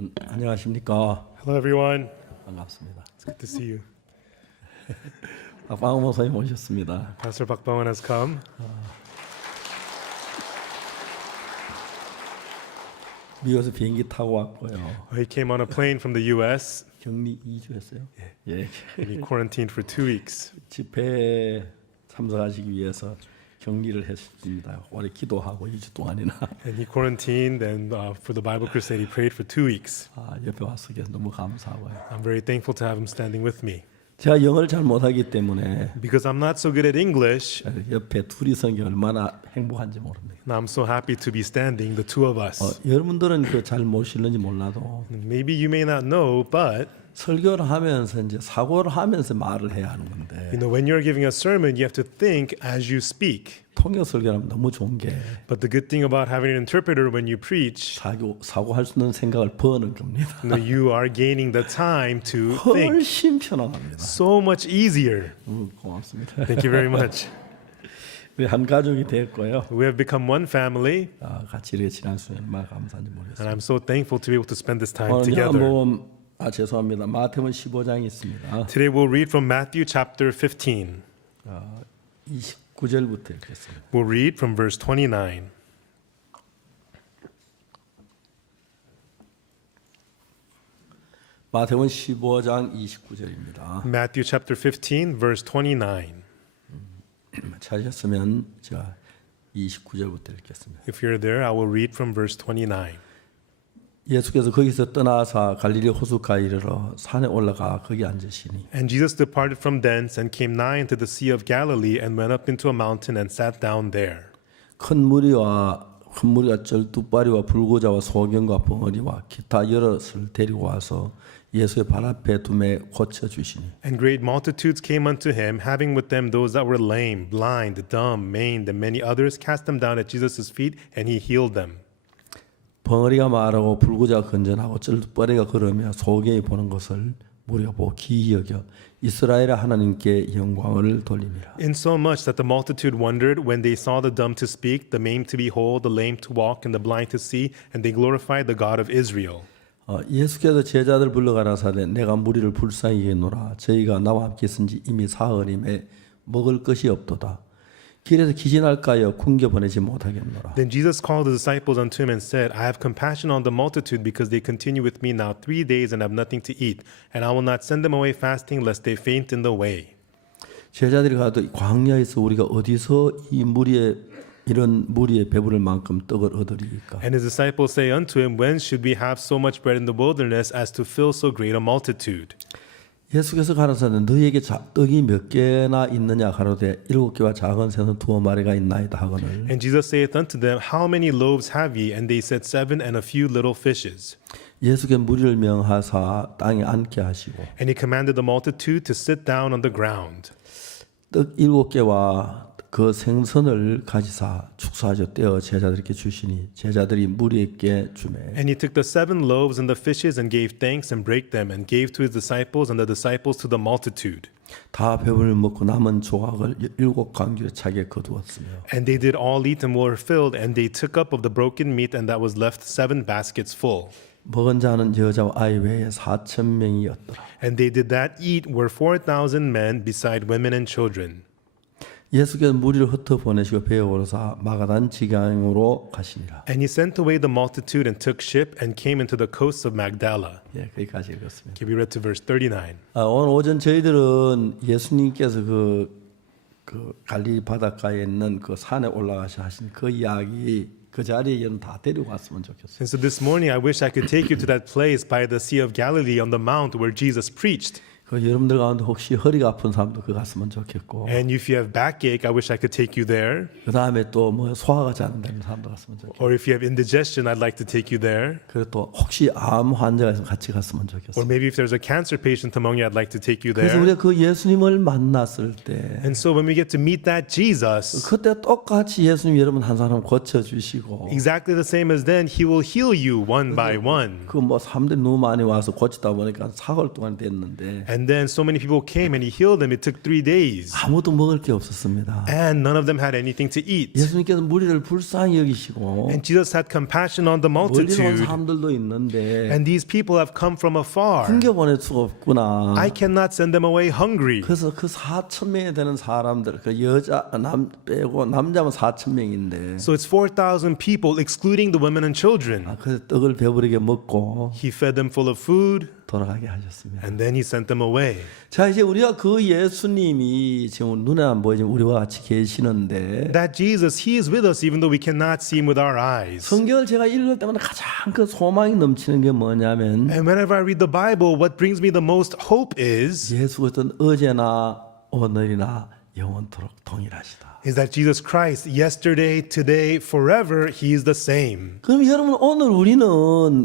여러분 안녕하십니까? Hello, everyone. 반갑습니다. It's good to see you. 박광호 목사님 오셨습니다. Pastor Pak Bawan has come. 미국에서 비행기 타고 왔고요. He came on a plane from the U.S. 격리 2주 했어요. 예. and he quarantined for 2 weeks. 집회에 참석하시기 위해서 격리를 했습니다. 오래 기도하고 2주 동안이나. And he quarantined, and for the Bible crusade, he prayed for 2 weeks. 옆에 와서 너무 감사하고요. I'm very thankful to have him standing with me. 제가 영어를 잘 못하기 때문에 Because I'm not so good at English, 옆에 둘이 서는 게 얼마나 행복한지 모릅니다. I'm so happy to be standing, the two of us. 여러분들은 잘 모실는지 몰라도 Maybe you may not know, but 설교를 하면서 이제 사고를 하면서 말을 해야 하는 건데 when you're giving a sermon, you have to think as you speak. 통역 설교하면 너무 좋은 게 But the good thing about having an interpreter when you preach, 사고할 수 있는 생각을 버는 겁니다. you are gaining the time to think. 훨씬 편안합니다. So much easier. 고맙습니다. Thank you very much. 우리 한 가족이 됐고요. We have become one family, 같이 이렇게 지난 수에 얼마나 감사한지 and 모르겠습니다. I'm so thankful to be able to spend this time 오늘 together. 한번 죄송합니다. 마태복음 15장이 있습니다. Today we'll read from Matthew chapter 15. 29절부터 읽겠습니다. We'll read from verse 29. 마태복음 15장 29절입니다. Matthew chapter 15, verse 29. 찾으셨으면 제가 29절부터 읽겠습니다. If you're there, I will read from verse 29. 예수께서 거기서 떠나사 갈릴리 호숫가에 이르러 산에 올라가 거기 앉으시니 And Jesus departed from thence and came nigh unto the sea of Galilee and went up into a mountain and sat down there. 큰 무리가 쩔뚝발이와 불구자와 소경과 벙어리와 기타 여럿을 데리고 와서 예수의 발 앞에 두매 고쳐 주시니 And great multitudes came unto him, having with them those that were lame, blind, dumb, maimed, and many others, cast them down at Jesus' feet, and he healed them. 벙어리가 말하고 불구자가 건전하고 쩔뚝발이가 걸으며 소경이 보는 것을 무리가 보고 기이 여겨 이스라엘 하나님께 영광을 돌리니라. Insomuch that the multitude wondered when they saw the dumb to speak, the maimed to behold, the lame to walk, and the blind to see, and they glorified the God of Israel. 예수께서 제자들 불러가라사대 내가 무리를 불쌍히 여기노라 저희가 나와 함께 있은지 이미 사흘임에 먹을 것이 없도다. 길에서 기진할까요 궁겨 보내지 못하겠노라. Then Jesus called the disciples unto him and said, I have compassion on the multitude because they continue with me now 3 days and have nothing to eat, and I will not send them away fasting lest they faint in the way. 제자들이 가도 광야에서 우리가 어디서 이런 무리에 배부를 만큼 떡을 얻으리까? And his disciples say unto him, When should we have so much bread in the wilderness as to fill so great a multitude? 예수께서 가라사대 너희에게 떡이 몇 개나 있느냐 가로되 7개와 작은 새는 2마리가 있나이다 하거늘. And Jesus saith unto them, How many loaves have ye? And they said, 7 and a few little fishes. 예수께 무리를 명하사 땅에 앉게 하시고 And he commanded the multitude to sit down on the ground. 떡 7개와 그 생선을 가지사 축사하여 떼어 제자들에게 주시니 제자들이 무리에게 주매. And he took the 7 loaves and the fishes and gave thanks and brake them and gave to his disciples and the disciples to the multitude. 다 배불리 먹고 남은 조각을 7강주에 차게 거두었으며. And they did all eat and were filled, and they took up of the broken meat and that was left 7 baskets full. 먹은 자는 여자와 아이 외에 4,000명이었더라. And they did that eat were 4,000 men beside women and children. 예수께서 무리를 흩어 보내시고 배에 오르사 마가단 지강으로 가시니라. And he sent away the multitude and took ship and came into the coasts of Magdala. 예, 거기까지 읽었습니다. Can we read to verse 39? 오늘 오전 저희들은 예수님께서 그 갈릴리 바닷가에 있는 그 산에 올라가셔 하신 그 이야기 그 자리에 여러분 다 데리고 왔으면 좋겠어요. And so this morning I wish I could take you to that place by the Sea of Galilee on the mount where Jesus preached. 그 여러분들 가운데 혹시 허리가 아픈 사람도 그 갔으면 좋겠고. And if you have backache, I wish I could take you there. 그 다음에 또 뭐 소화가 잘 안 되는 사람도 갔으면 좋겠고. Or if you have indigestion, I'd like to take you there. 그리고 또 혹시 암 환자가 있으면 같이 갔으면 Or 좋겠어요. maybe if there's a cancer patient among you, I'd like to take you 그래서 there. 우리가 그 예수님을 만났을 때 And so when we get to meet that Jesus, 그때 똑같이 예수님 여러분 한 사람 고쳐 주시고 exactly the same as then, he will heal you one by one. 그 뭐 사람들이 너무 많이 와서 고치다 보니까 4개월 동안 됐는데 And And then so many people came and he healed them. It took 3 days. 아무도 먹을 게 없었습니다. And none of them had anything to eat. 예수님께서 무리를 불쌍히 여기시고 And Jesus had compassion on the 멀리서 온 multitude. 사람들도 있는데 And these people have come from afar. 굶겨 보낼 수가 없구나. I cannot send them away hungry. 그래서 그 4천 명이 되는 사람들, 그 여자 남 빼고 남자면 4천 명인데, So it's 4,000 people, excluding the women and children. 그 떡을 배부르게 먹고 He fed them full of food, 돌아가게 하셨습니다. and then he sent them away. 자, 이제 우리가 그 예수님이 지금 눈에 안 보이지만 우리와 같이 계시는데, That Jesus, he is with us even though we cannot see him with our eyes. 성경을 제가 읽을 때마다 가장 그 소망이 넘치는 게 뭐냐면, And whenever I read the Bible, what brings me the most hope is 예수 그리스도는 어제나 오늘이나 영원토록 동일하시다. is that Jesus Christ, yesterday, today, forever, he is the same. 그럼 여러분, 오늘 우리는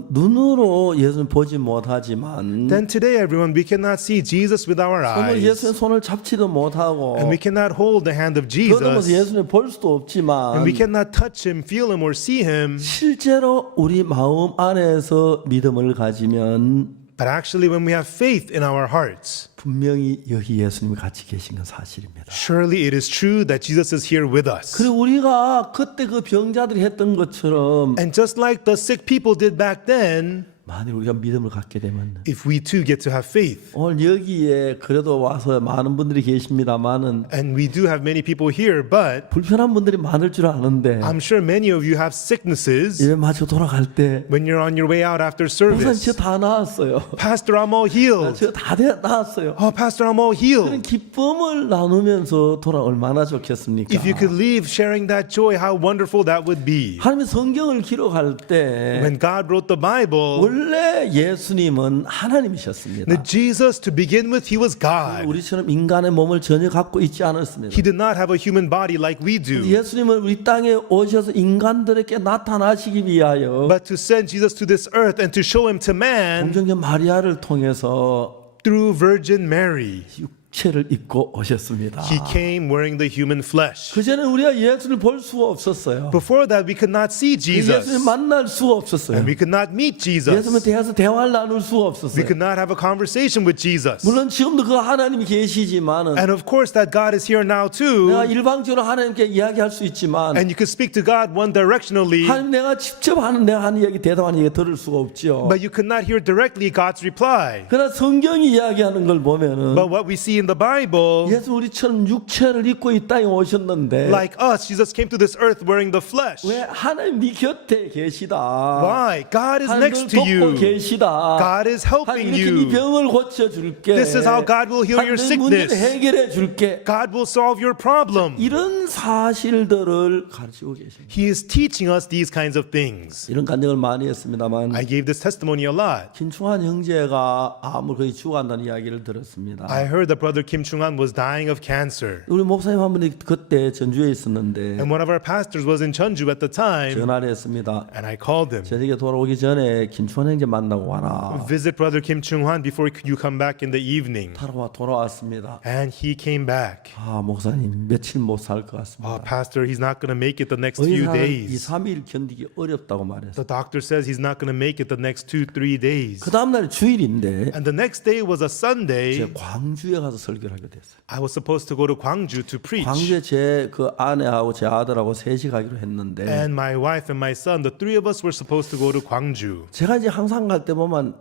눈으로 예수님 보지 못하지만 Then today, everyone, we cannot see Jesus with our 오늘 eyes. 예수의 손을 잡지도 못하고 And we cannot hold the hand of 더듬어서 Jesus. 예수님 볼 수도 없지만 And we cannot touch him, feel him, or see him. 실제로 우리 마음 안에서 믿음을 가지면 But actually, when we have faith in our hearts, 분명히 여기 예수님이 같이 계신 건 사실입니다. surely it is true that Jesus is here with us. 그리고 우리가 그때 그 병자들이 했던 것처럼 And just like the sick people did back then, 만일 우리가 믿음을 갖게 되면 if we too get to have faith, 오늘 여기에 그래도 와서 많은 분들이 계십니다만은 and we do have many people here, but 불편한 분들이 많을 줄 아는데 I'm sure many of you have sicknesses 예배 마치고 돌아갈 때 when you're on your way out after 목사님 service. 저 다 나았어요. Pastor, I'm all healed. 저 다 나았어요. Oh, Pastor, I'm all 그런 healed. 기쁨을 나누면서 돌아 얼마나 좋겠습니까? If you could leave sharing that joy, how wonderful that would be. 하나님이 성경을 기록할 때 When God wrote the Bible, 원래 예수님은 하나님이셨습니다. that Jesus, to begin with, he was God. 우리처럼 인간의 몸을 전혀 갖고 있지 않았습니다. He did not have a human body like we do. 예수님은 우리 땅에 오셔서 인간들에게 나타나시기 위하여 But to send Jesus to this earth and to show him to man 동정녀 마리아를 통해서 through Virgin Mary, 육체를 입고 오셨습니다. he came wearing the human flesh. 그전에 우리가 예수를 볼 수가 없었어요. Before that, we could not see 예수님 Jesus. 만날 수가 없었어요. And we could not meet 예수님에 Jesus. 대해서 대화를 나눌 수가 We 없었어요. could not have a conversation with Jesus. 물론 지금도 그 하나님이 계시지만은 And of course, that God is here now 내가 too. 일방적으로 하나님께 이야기할 수 있지만 And you could speak to God one directionally, 하나님 내가 직접 내가 하는 얘기 대답하는 얘기 들을 수가 없죠. but you could not hear directly God's reply. 그러나 성경이 이야기하는 걸 보면은 But what we see in the Bible, 예수 우리처럼 육체를 입고 이 땅에 오셨는데 like us, Jesus came to this earth wearing the flesh. 왜 하나님 네 곁에 계시다. Why? God is 하나님 next to 돕고 you. 계시다. God is helping 하나님 이렇게 네 you. 병을 고쳐줄게. This is how God will heal your 하나님 문제를 sickness. 해결해 줄게. God will solve your problem. 이런 사실들을 가르치고 계십니다. He is teaching us these kinds of things. 이런 간증을 많이 했습니다만 I gave this testimony a lot. 김충환 형제가 암을 거의 죽어간다는 이야기를 들었습니다. I heard that brother Kim Chung-han was dying of cancer. 우리 목사님 한 분이 그때 전주에 있었는데 And one of our pastors was in Cheonju at the time. 전화를 했습니다. And I called him. 저녁에 돌아오기 전에 김충환 형제 만나고 와라. Visit brother Kim Chung-han before you come back in the evening. 돌아왔습니다. And he came back. 아 목사님 며칠 못 살 것 같습니다. Oh, pastor, he's not going to make it the next few 의사는 2, days. 3일 견디기 어렵다고 말했어요. The doctor says he's not going to make it the next 2-3 days. 그 다음날 주일인데 And the next day was a Sunday. 제가 광주에 가서 설교를 하게 됐어요. I was supposed to go to Gwangju to preach. 광주에 제 그 아내하고 제 아들하고 셋이 가기로 했는데 And my wife and my son, the three of us were supposed to go to Gwangju. 제가 이제 항상 갈 때 보면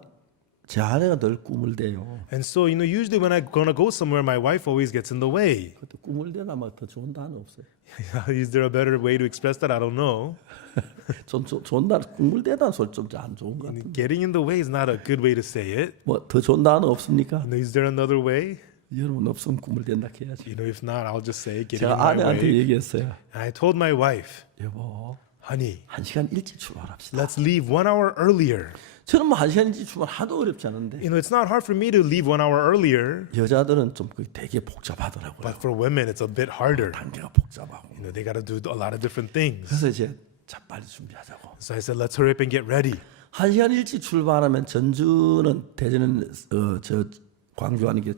제 아내가 늘 꿈을 대요. And so, usually when I'm going to go somewhere, my wife always gets in the way. 그때 꿈을 대나 더 좋은 단어 없어요. Is there a better way to express that? I don't know. 좀 좋은 단어 꿈을 대다는 소리 좀 안 좋은 것 같은데. Getting in the way is not a good way to say it. 뭐 더 좋은 단어 없습니까? Is there another way? 여러분 없으면 꿈을 댄다 해야지. If not, I'll just say getting in 제가 my 아내한테 way. 얘기했어요. And I told my wife, 여보, honey, 1시간 일찍 출발합시다. let's leave 1 hour earlier. 저는 뭐 1시간 일찍 출발 하도 어렵지 않은데 It's not hard for me to leave 1 hour earlier, 여자들은 좀 되게 복잡하더라고요. but for women, it's a bit harder. 단계가 복잡하고. They got to do a lot of different things. 그래서 이제 자 빨리 준비하자고. So I said, let's hurry up and get ready. 1시간 일찍 출발하면 전주는 대전은 저 광주 가는 게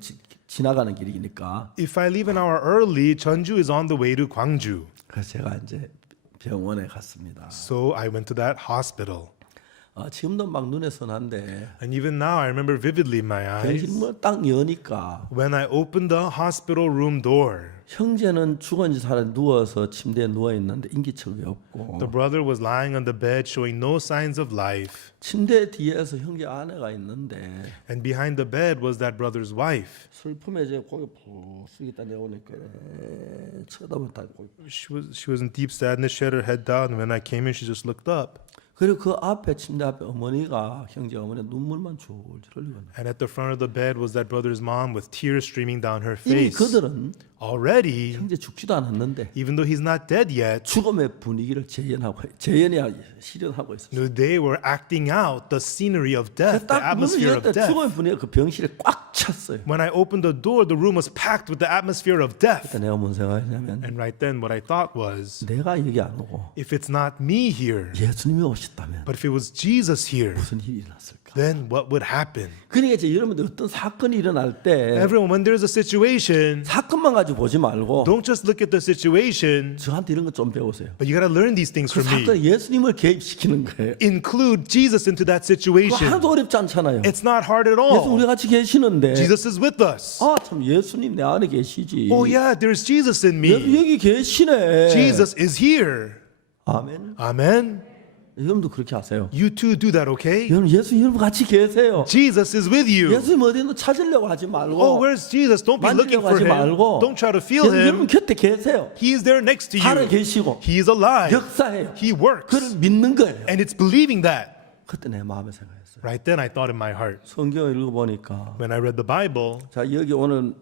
지나가는 길이니까. If I leave an hour early, Cheonju is on the way to Gwangju. 그래서 제가 이제 병원에 갔습니다. So I went to that hospital. 지금도 막 눈에 선한데 And even now, I remember vividly in my eyes. 병실 뭐딱 여니까 When I opened the hospital room door, 형제는 죽은 지 살아 누워서 침대에 누워 있는데 인기척이 없고 the brother was lying on the bed showing no signs of life. 침대 뒤에서 형제 아내가 있는데 And behind the bed was that brother's wife. 슬픔에 이제 고개 푹 숙이다 내오니까 쳐다보다 고개. She was in deep sadness. She had her head down. And when I came in, she just looked up. 그리고 그 앞에 침대 앞에 어머니가 형제 어머니 눈물만 줄줄 흘리고 And at the front of the bed was that brother's mom with tears streaming down her 이미 face. 그들은 Already, 형제 죽지도 않았는데 even though he's not dead yet, 죽음의 분위기를 실현하고 있었어요. they were acting out the scenery of death, the 딱 문을 atmosphere 열때 of death. 죽음의 분위기가 그 병실에 꽉 찼어요. When I opened the door, the room was packed with the atmosphere of death. 그때 내가 뭔 생각했냐면 And right then, what I thought was, 내가 여기 안 오고 if it's not me here, 예수님이 오셨다면 but if it was Jesus here, 무슨 일이 일어났을까? then what would happen? 그러니까 이제 여러분들 어떤 사건이 일어날 때 Everyone, when there's a situation, 사건만 가지고 보지 말고 don't just look at the situation, 저한테 이런 거 좀 배우세요. but you got to learn these things 그 from me. 사건에 예수님을 개입시키는 거예요. Include Jesus into that 그거 situation. 하나도 어렵지 않잖아요. It's not hard at 예수 우리 all. 같이 계시는데 Jesus is with us. 참 예수님 내 안에 계시지. Oh yeah, there's Jesus in me. 여기 계시네. Jesus is here. 아멘. Amen. 여러분도 그렇게 하세요. You too do that, okay? 여러분 여러분 같이 계세요. Jesus is with you. 예수님 어디 있는 찾으려고 하지 말고 Oh, where's Jesus? Don't be looking 만지려고 for 하지 him. 말고 Don't try to feel 여러분 him. 곁에 계세요. He is there next to 살아 you. 계시고 He is alive. 역사해요. He works. 그를 믿는 거예요. And it's believing that. 그때 내 마음에 생각했어요. Right then I thought in my heart, 성경을 읽어보니까 when I read the Bible, 자 여기 오늘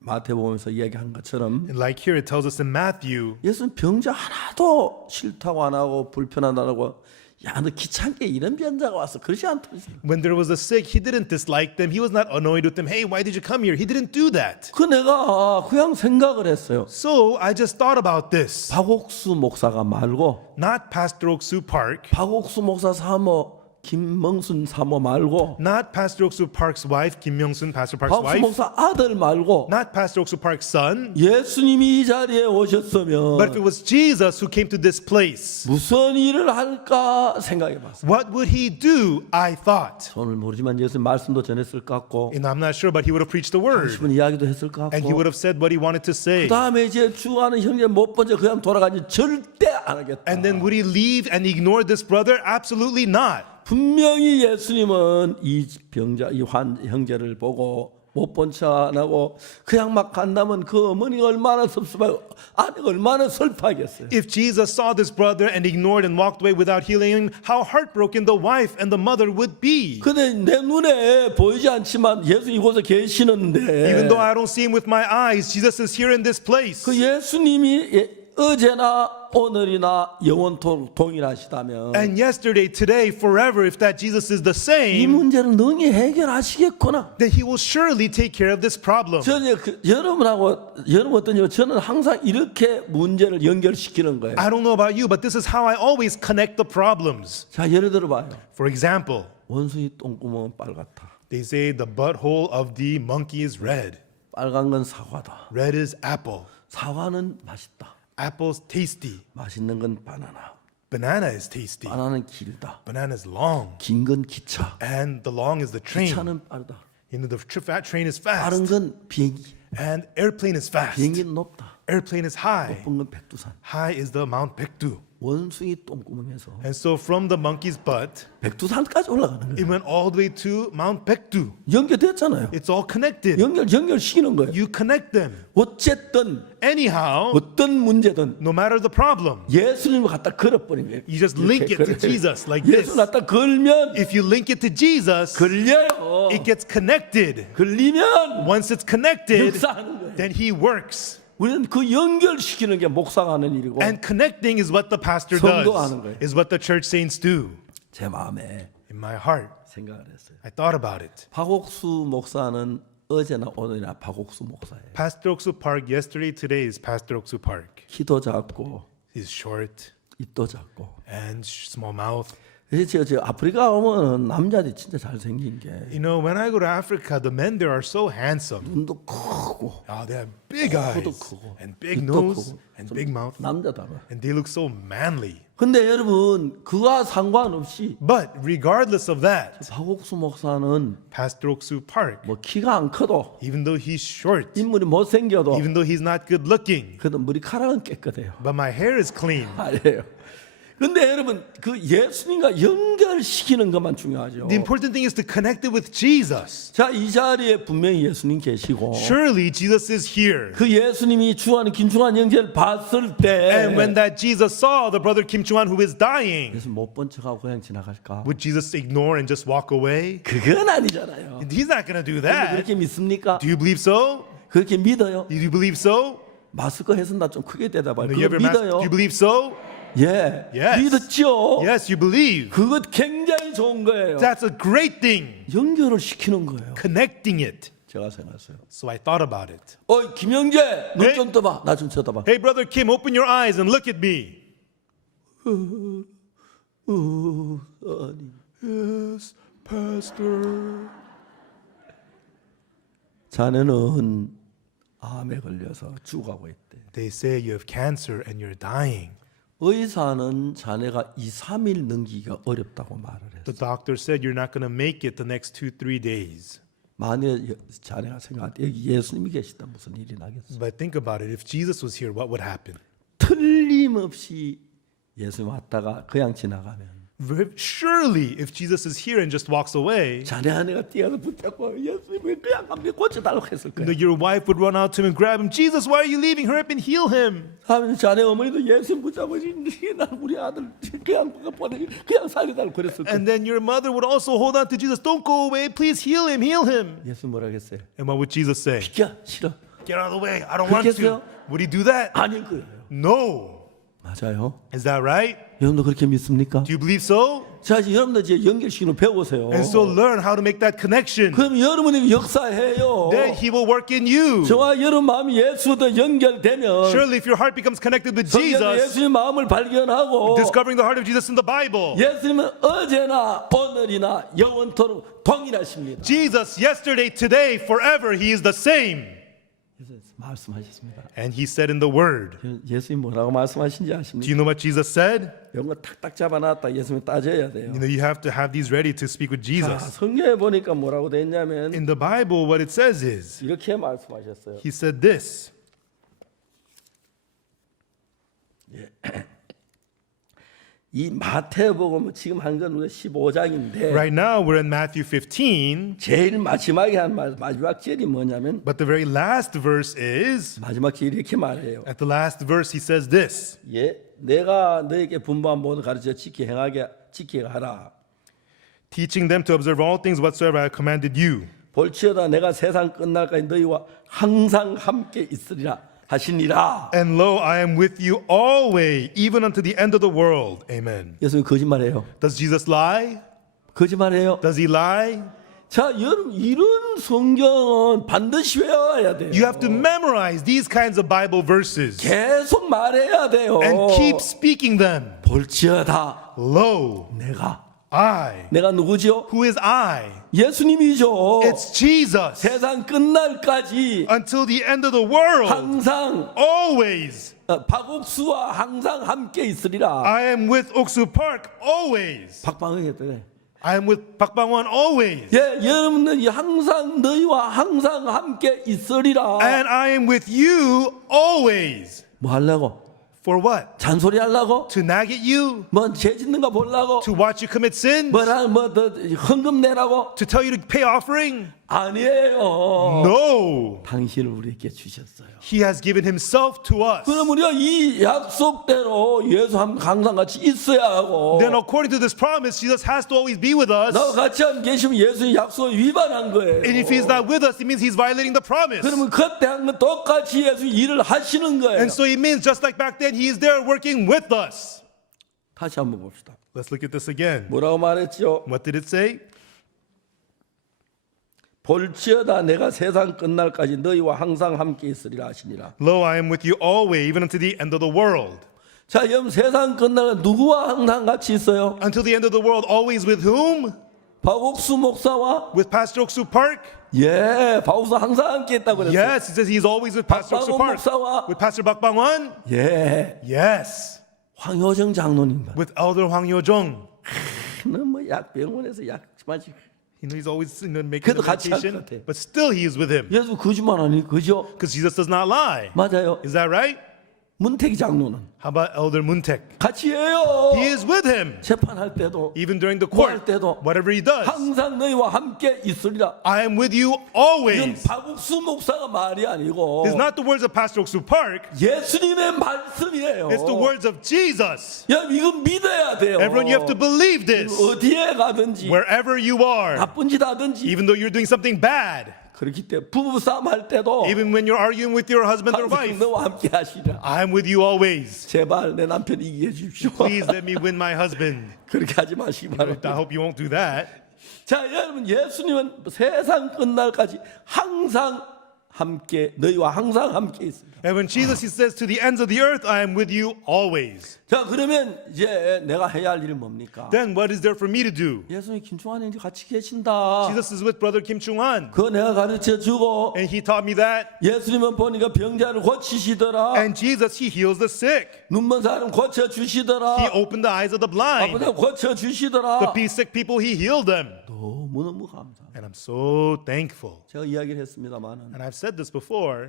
마태복음에서 이야기한 것처럼 and like here it tells us in Matthew, 예수는 병자 하나도 싫다고 안 하고 불편하다고 야 너 귀찮게 이런 병자가 왔어 그러지 않더랬어요. when there was a sick, he didn't dislike them. He was not annoyed with them. Hey, why did you come here? He didn't do that. 그 내가 그냥 생각을 했어요. So I just thought about this. 박옥수 목사가 말고 Not Pastor Ock Soo Park, 박옥수 목사 사모 김멍순 사모 말고 not Pastor Ock Soo Park's wife, Kim Myung-sun, Pastor Park's 박옥수 wife, 목사 아들 말고 not Pastor Ock Soo Park's son, 예수님이 이 자리에 오셨으면 but if it was Jesus who came to this place, 무슨 일을 할까 생각해 봤어요. what would he do? I thought. 오늘 모르지만 예수님 말씀도 전했을 것 같고 And I'm not sure, but he would have preached the word. 싶은 이야기도 했을 것 And he 같고 would have said what he wanted to say. 그다음에 이제 주하는 형제 못 본 적 그냥 돌아가지 절대 안 하겠다. And then would he leave and ignore this brother? Absolutely not. 분명히 예수님은 이 병자 이 형제를 보고 못 본 척 안 하고 그냥 막 간다면 그 어머니가 얼마나 섭섭하고 아내가 얼마나 슬퍼하겠어요. If Jesus saw this brother and ignored and walked away without healing him, how heartbroken the wife and the mother would be. 근데 내 눈에 보이지 않지만 예수 이곳에 계시는데 Even though I don't see him with my eyes, Jesus is here in this place. 그 예수님이 어제나 오늘이나 영원토록 동일하시다면 And yesterday, today, forever, if that Jesus is the 이 same, 문제를 능히 해결하시겠구나. then he will surely take care of this problem. 저는 여러분 어떠냐면 저는 항상 이렇게 문제를 연결시키는 거예요. I don't know about you, but this is how I always connect the problems. 자 예를 들어 봐요. For example, 원숭이 똥구멍은 빨갛다. they say the butthole of the monkey is red. 빨간 건 사과다. Red is apple. 사과는 맛있다. Apple's tasty. 맛있는 건 바나나. Banana is tasty. 바나나는 길다. Banana is long. 긴 건 기차. And the long is the train. 기차는 빠르다. You know, the fat train is 빠른 fast. 건 비행기. And airplane is fast. 비행기는 높다. Airplane is high. 높은 건 백두산. High is the Mount Baekdu. 원숭이 똥구멍에서 And so from the monkey's butt, 백두산까지 올라가는 거예요. it went all the way to Mount Baekdu. 연결됐잖아요. It's all connected. 연결시키는 거예요. You connect them. 어쨌든 Anyhow, 어떤 문제든 no matter the problem, 예수님을 갖다 걸어버린 거예요. you just link it to Jesus like 예수 this. 갖다 걸면 If you link it to Jesus, 걸려요. it gets connected. 걸리면 Once it's connected, 역사하는 거예요. then he works. 우리는 그 연결시키는 게 목사가 하는 일이고 And connecting is what the pastor 성도가 하는 does, 거예요. is what the church saints do. 제 마음에 In my heart, 생각을 했어요. I thought about it. 박옥수 목사는 어제나 오늘이나 박옥수 목사예요. Pastor Ock Soo Park, yesterday, today is Pastor Ock Soo Park. 키도 작고 He's short 입도 작고 and small mouth. 그래서 저 아프리카 오면 남자들이 진짜 잘생긴 게 You know, when I go to Africa, the men there are so handsome. 눈도 크고 Oh, they have big eyes 코도 크고 and big 입도 nose 크고 and 좀 big mouth, 남자다워. and they look so manly. 근데 여러분 그와 상관없이 But regardless of that, 박옥수 목사는 Pastor Ock Soo Park, 뭐 키가 안 커도 even though he's short, 인물이 못생겨도 even though he's not good looking, 그래도 머리카락은 깨끗해요. but my hair is clean. 아니에요. 근데 여러분 그 예수님과 연결시키는 것만 중요하죠. The important thing is to connect it with Jesus. 자, 이 자리에 분명히 예수님 계시고 Surely Jesus is here. 그 예수님이 주하는 김충환 형제를 봤을 때 And when that Jesus saw the brother Kim Chung-han who is dying, 예수님 못 본 척하고 그냥 지나갈까? would Jesus ignore and just walk away? 그건 아니잖아요. He's not going to do that. 그렇게 믿습니까? Do you believe so? 그렇게 믿어요? Do you believe so? 마스크 했습니다. 좀 크게 대답해요. You 그거 ever 믿어요? do you believe so? 예, Yes. 믿었죠. Yes, you believe. 그것 굉장히 좋은 거예요. That's a great thing. 연결을 시키는 거예요. Connecting it. 제가 생각했어요. So I thought about it. 김영재, 눈 좀 떠봐. 나 좀 쳐다봐. Hey, brother Kim, open your eyes and look at me. 아니. Yes, pastor. 자네는 암에 걸려서 죽어가고 있대. They say you have cancer and you're dying. 의사는 자네가 2, 3일 넘기기가 어렵다고 말을 했어. The doctor said you're not going to make it the next 2-3 days. 만약 자네가 생각할 때 여기 예수님이 계시다 무슨 일이 나겠어? But think about it. If Jesus was here, what would happen? 틀림없이 예수님 왔다가 그냥 지나가면 Surely, if Jesus is here and just walks away, 자네 아내가 뛰어서 붙잡고 예수님을 그냥 감기 고쳐달라고 했을 거야. your wife would run out to him and grab him. Jesus, why are you leaving? Hurry up and heal him. 하면 자네 어머니도 예수님 붙잡고 난 우리 아들 그냥 보내 그냥 살리달라고 그랬을 거야. And then your mother would also hold on to Jesus. Don't go away. Please heal him. Heal him. 예수님 뭐라 했어요? And what would Jesus say? 비켜 싫어. Get out of the way. I don't want to. 그렇겠어요? Would he do that? 아닐 거예요. No. 맞아요. Is that right? 여러분도 그렇게 믿습니까? Do you believe so? 자, 이제 여러분들 이제 연결시키는 배우세요. And so learn how to make that connection. 그럼 여러분이 역사해요. Then he will work in you. 저와 여러분 마음이 예수도 연결되면 Surely if your heart becomes connected with 성경에 Jesus, 예수님 마음을 발견하고 discovering the heart of Jesus in the Bible. 예수님은 어제나 오늘이나 영원토록 동일하십니다. Jesus, yesterday, today, forever, he is the same. 말씀하셨습니다. And he said in the word. 예수님 뭐라고 말씀하신지 Do 아십니까? you know what Jesus said? 이런 거 탁탁 잡아놨다 예수님 따져야 돼요. You know, you have to have these ready to speak with 자, Jesus. 성경에 보니까 뭐라고 돼 있냐면 In the Bible, what it says is, 이렇게 말씀하셨어요. he said this. 이 마태복음 지금 한 건 우리가 15장인데 Right now, we're in Matthew 15, 제일 마지막에 한 마지막 절이 뭐냐면 but the very last verse is, 마지막 절이 이렇게 말해요. at the last verse, he says this. 예, 내가 너에게 분부한 모든 가르쳐 지키게 하라. Teaching them to observe all things whatsoever I have commanded you. 볼지어다 내가 세상 끝날까지 너희와 항상 함께 있으리라 하시니라. And lo, I am with you always, even unto the end of the world. Amen. 예수님 거짓말해요. Does Jesus lie? 거짓말해요. Does he lie? 자, 여러분 이런 성경은 반드시 외워야 돼요. You have to memorize these kinds of Bible verses 계속 말해야 돼요. and keep speaking them. 볼지어다 Lo, 내가 누구죠? who is I? 예수님이죠. It's Jesus. 세상 끝날까지 Until the end of the world, 항상 always. 박옥수와 항상 함께 있으리라. I am with Ock Soo Park always. 박방영이었대. I am with Pak Bang-won always. 예, 여러분은 항상 너희와 항상 함께 있으리라. And I am with you always. 뭐 하려고? For what? 잔소리 하려고? To nag at you? 뭐 죄 짓는 거 보려고? To watch you commit sins? 뭐더 헌금 내라고? To tell you to pay offering? 아니에요. No. 당신을 우리에게 주셨어요. He has given himself to us. 그럼 우리가 이 약속대로 예수 항상 같이 있어야 하고 Then according to this promise, Jesus has to always be with us. 나와 같이 안 계시면 예수의 약속을 위반한 거예요. And if he's not with us, it means he's violating the promise. 그러면 그때 한 건 똑같이 예수 일을 하시는 거예요. And so it means just like back then, he is there working with us. 다시 한번 봅시다. Let's look at this again. 뭐라고 말했죠? What did it say? 볼지어다 내가 세상 끝날까지 너희와 항상 함께 있으리라 하시니라. Lo, I am with you always, even unto the end of the world. 자, 여러분 세상 끝나면 누구와 항상 같이 있어요? Until the end of the world, always with whom? 박옥수 목사와 With Pastor Ock Soo Park? 예, 박옥수 항상 함께 있다고 그랬어요. Yes, it says he's always with Pastor Ock Soo 박방원 Park. 목사와 With Pastor Bak Bang-won? 예, Yes. 황효정 장로님과 With Elder Hwang Yo-jong. 너뭐 약병원에서 약 마시고 He's always making 그래도 the 같이 할 것 medication, 같아. but still he is with him. 예수 거짓말 아니 그죠? Because Jesus does not lie. 맞아요. Is that right? 문태기 장로는 How about Elder Muntek? 같이 해요. He is with him. 재판할 때도 Even during the 뭐 할 court, 때도 whatever he does. 항상 너희와 함께 있으리라. I am with you 이건 always. 박옥수 목사가 말이 아니고 It's not the words of Pastor Ock Soo Park. 예수님의 말씀이에요. It's the words of Jesus. 야, 이거 믿어야 돼요. Everyone, you have to believe this. 어디에 가든지 Wherever you are, 나쁜 짓 하든지 even though you're doing something bad, 그렇기 때문에 부부 싸움 할 때도 even when you're arguing with your husband or 항상 wife, 너와 함께 하시라. I'm with you always. 제발 내 남편 이기게 해주십시오. Please let me win my husband. 그렇게 하지 마시기 I 바랍니다. hope you won't do that. 자, 여러분 예수님은 세상 끝날까지 항상 함께 너희와 항상 함께 있습니다. And when Jesus, he says, to the ends of the earth, I am with you always. 자, 그러면 이제 내가 해야 할 일은 뭡니까? Then what is there for me to do? 예수님 김충환이 이제 같이 계신다. Jesus is with brother Kim Chung-han. 그거 내가 가르쳐 주고 And he taught me that. 예수님은 보니까 병자를 고치시더라. And Jesus, he heals the sick. 눈먼 사람 고쳐 He 주시더라. opened the eyes of the blind. 아버지 고쳐 The 주시더라. sick people, he healed them. 너무너무 감사. And I'm so thankful. 제가 이야기를 했습니다만은 And I've said this before.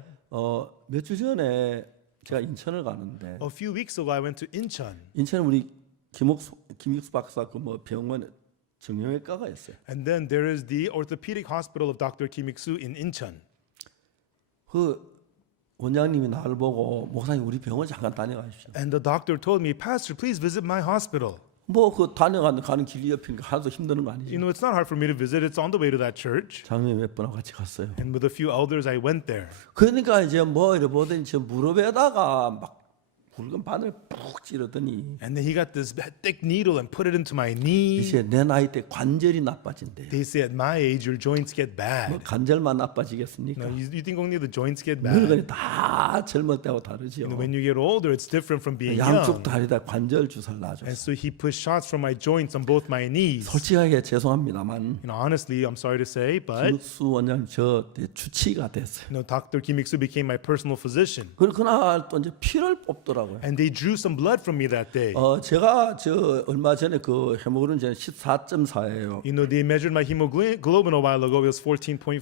몇 주 전에 제가 인천을 가는데 A few weeks ago, I went to Incheon. 인천에 우리 김익수 박사 그 뭐 병원 정형외과가 있어요. And then there is the orthopedic hospital of Dr. Kim Ik-soo in Incheon. 그 원장님이 나를 보고 목사님 우리 병원 잠깐 다녀가십시오. And the doctor told me, Pastor, please visit my hospital. 뭐 그 가는 길이 옆이니까 하나도 힘드는 거 You 아니지. know, it's not hard for me to visit. It's on the way to that church. 장로님 몇 분하고 같이 갔어요. And with a few elders, I went there. 그러니까 이제 뭐 이래 보더니 저 무릎에다가 막 굵은 바늘 푹 찌르더니 And then he got this thick needle and put it into my knee. 이제 내 나이 때 관절이 나빠진대. They say at my age, your joints get 뭐 bad. 관절만 No, 나빠지겠습니까? you think only the joints get bad? 늙은이 다 젊을 때하고 다르지요. When you get older, it's different from being 양쪽 young. 다리다 관절 주사를 놔줬어요. And so he pushed shots from my joints on both my knees. 솔직하게 죄송합니다만 Honestly, I'm sorry to say, but 김익수 원장 저 주치의가 됐어요. Dr. Kim Ik-soo became my personal physician. 그리고 그날 또 이제 피를 뽑더라고요. And they drew some blood from me that day. 제가 저 얼마 전에 그 헤모그린 14.4예요. You know, they measured my hemoglobin a while ago. It was 14.4.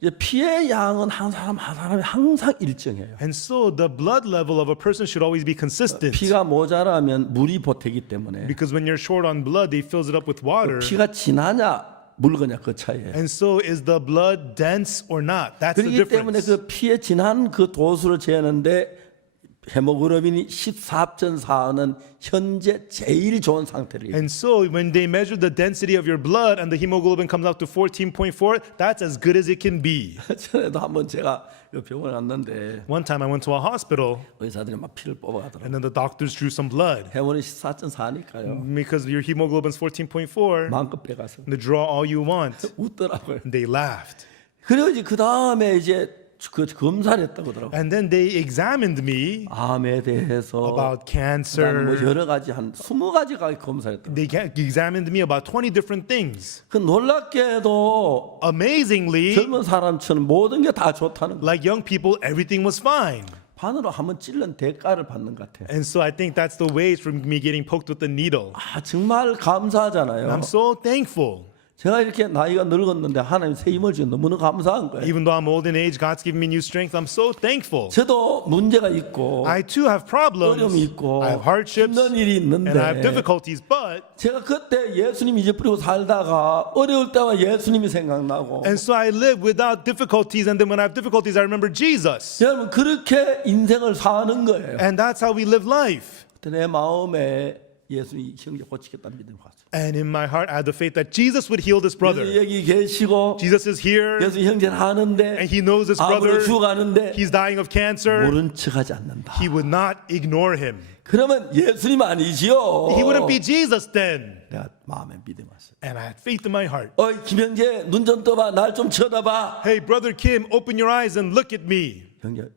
이제 피의 양은 한 사람이 항상 일정해요. And so the blood level of a person should always be consistent. 피가 모자라면 물이 보태기 때문에 Because when you're short on blood, they fills it up with water. 피가 진하냐 묽으냐 그 차이예요. And so is the blood dense or not? That's the 그렇기 때문에 difference. 그 피에 진한 그 도수를 재는데 헤모글로빈이 14.4는 현재 제일 좋은 상태를. And so when they measure the density of your blood and the hemoglobin comes out to 14.4, that's as good as it can be. 전에도 한번 제가 병원에 갔는데 One time I went to a hospital 의사들이 막 피를 뽑아가더라고요. and then the doctors drew some blood. 해원이 14.4니까요. Because your hemoglobin's 14.4, 마음껏 빼가서 and draw all you want. 웃더라고요. And they laughed. 그리고 이제 그 다음에 이제 그 검사를 했다고 하더라고요. And then they examined me 암에 대해서 about 그다음에 뭐 cancer. 여러 가지 한 20가지가 검사했다고. They examined me about 20 different things. 그 놀랍게도 Amazingly, 젊은 사람처럼 모든 게 다 좋다는 거. like young people, everything was fine. 바늘로 한번 찔른 대가를 받는 것 같아요. And so I think that's the ways from me getting poked with the needle. 정말 감사하잖아요. I'm so thankful. 제가 이렇게 나이가 늙었는데 하나님 새 힘을 주셔서 너무나 감사한 거예요. Even though I'm old in age, God's given me new strength. I'm so thankful. 저도 문제가 있고 I too have problems. 어려움이 있고 I have hardships 힘든 일이 있는데 and I have difficulties, but 제가 그때 예수님 잊어버리고 살다가 어려울 때만 예수님이 생각나고 and so I live without difficulties, and then when I have difficulties, I remember Jesus. 여러분 그렇게 인생을 사는 거예요. And that's how we live life. 그때 내 마음에 예수님이 형제 고치겠다는 믿음이 왔어요. And in my heart, I had the faith that Jesus would heal this brother. 예수 여기 계시고 Jesus is here, 예수 형제는 하는데 and he knows this 암으로 brother. 죽어가는데 He's dying of cancer. 모른 척하지 않는다. He would not ignore him. 그러면 예수님 아니지요? He wouldn't be Jesus then. 내가 마음에 믿음이 왔어요. And I had faith in my heart. 어이 김형제 눈 좀 떠봐. 날 좀 쳐다봐. Hey, brother Kim, open your eyes and look at me. 형제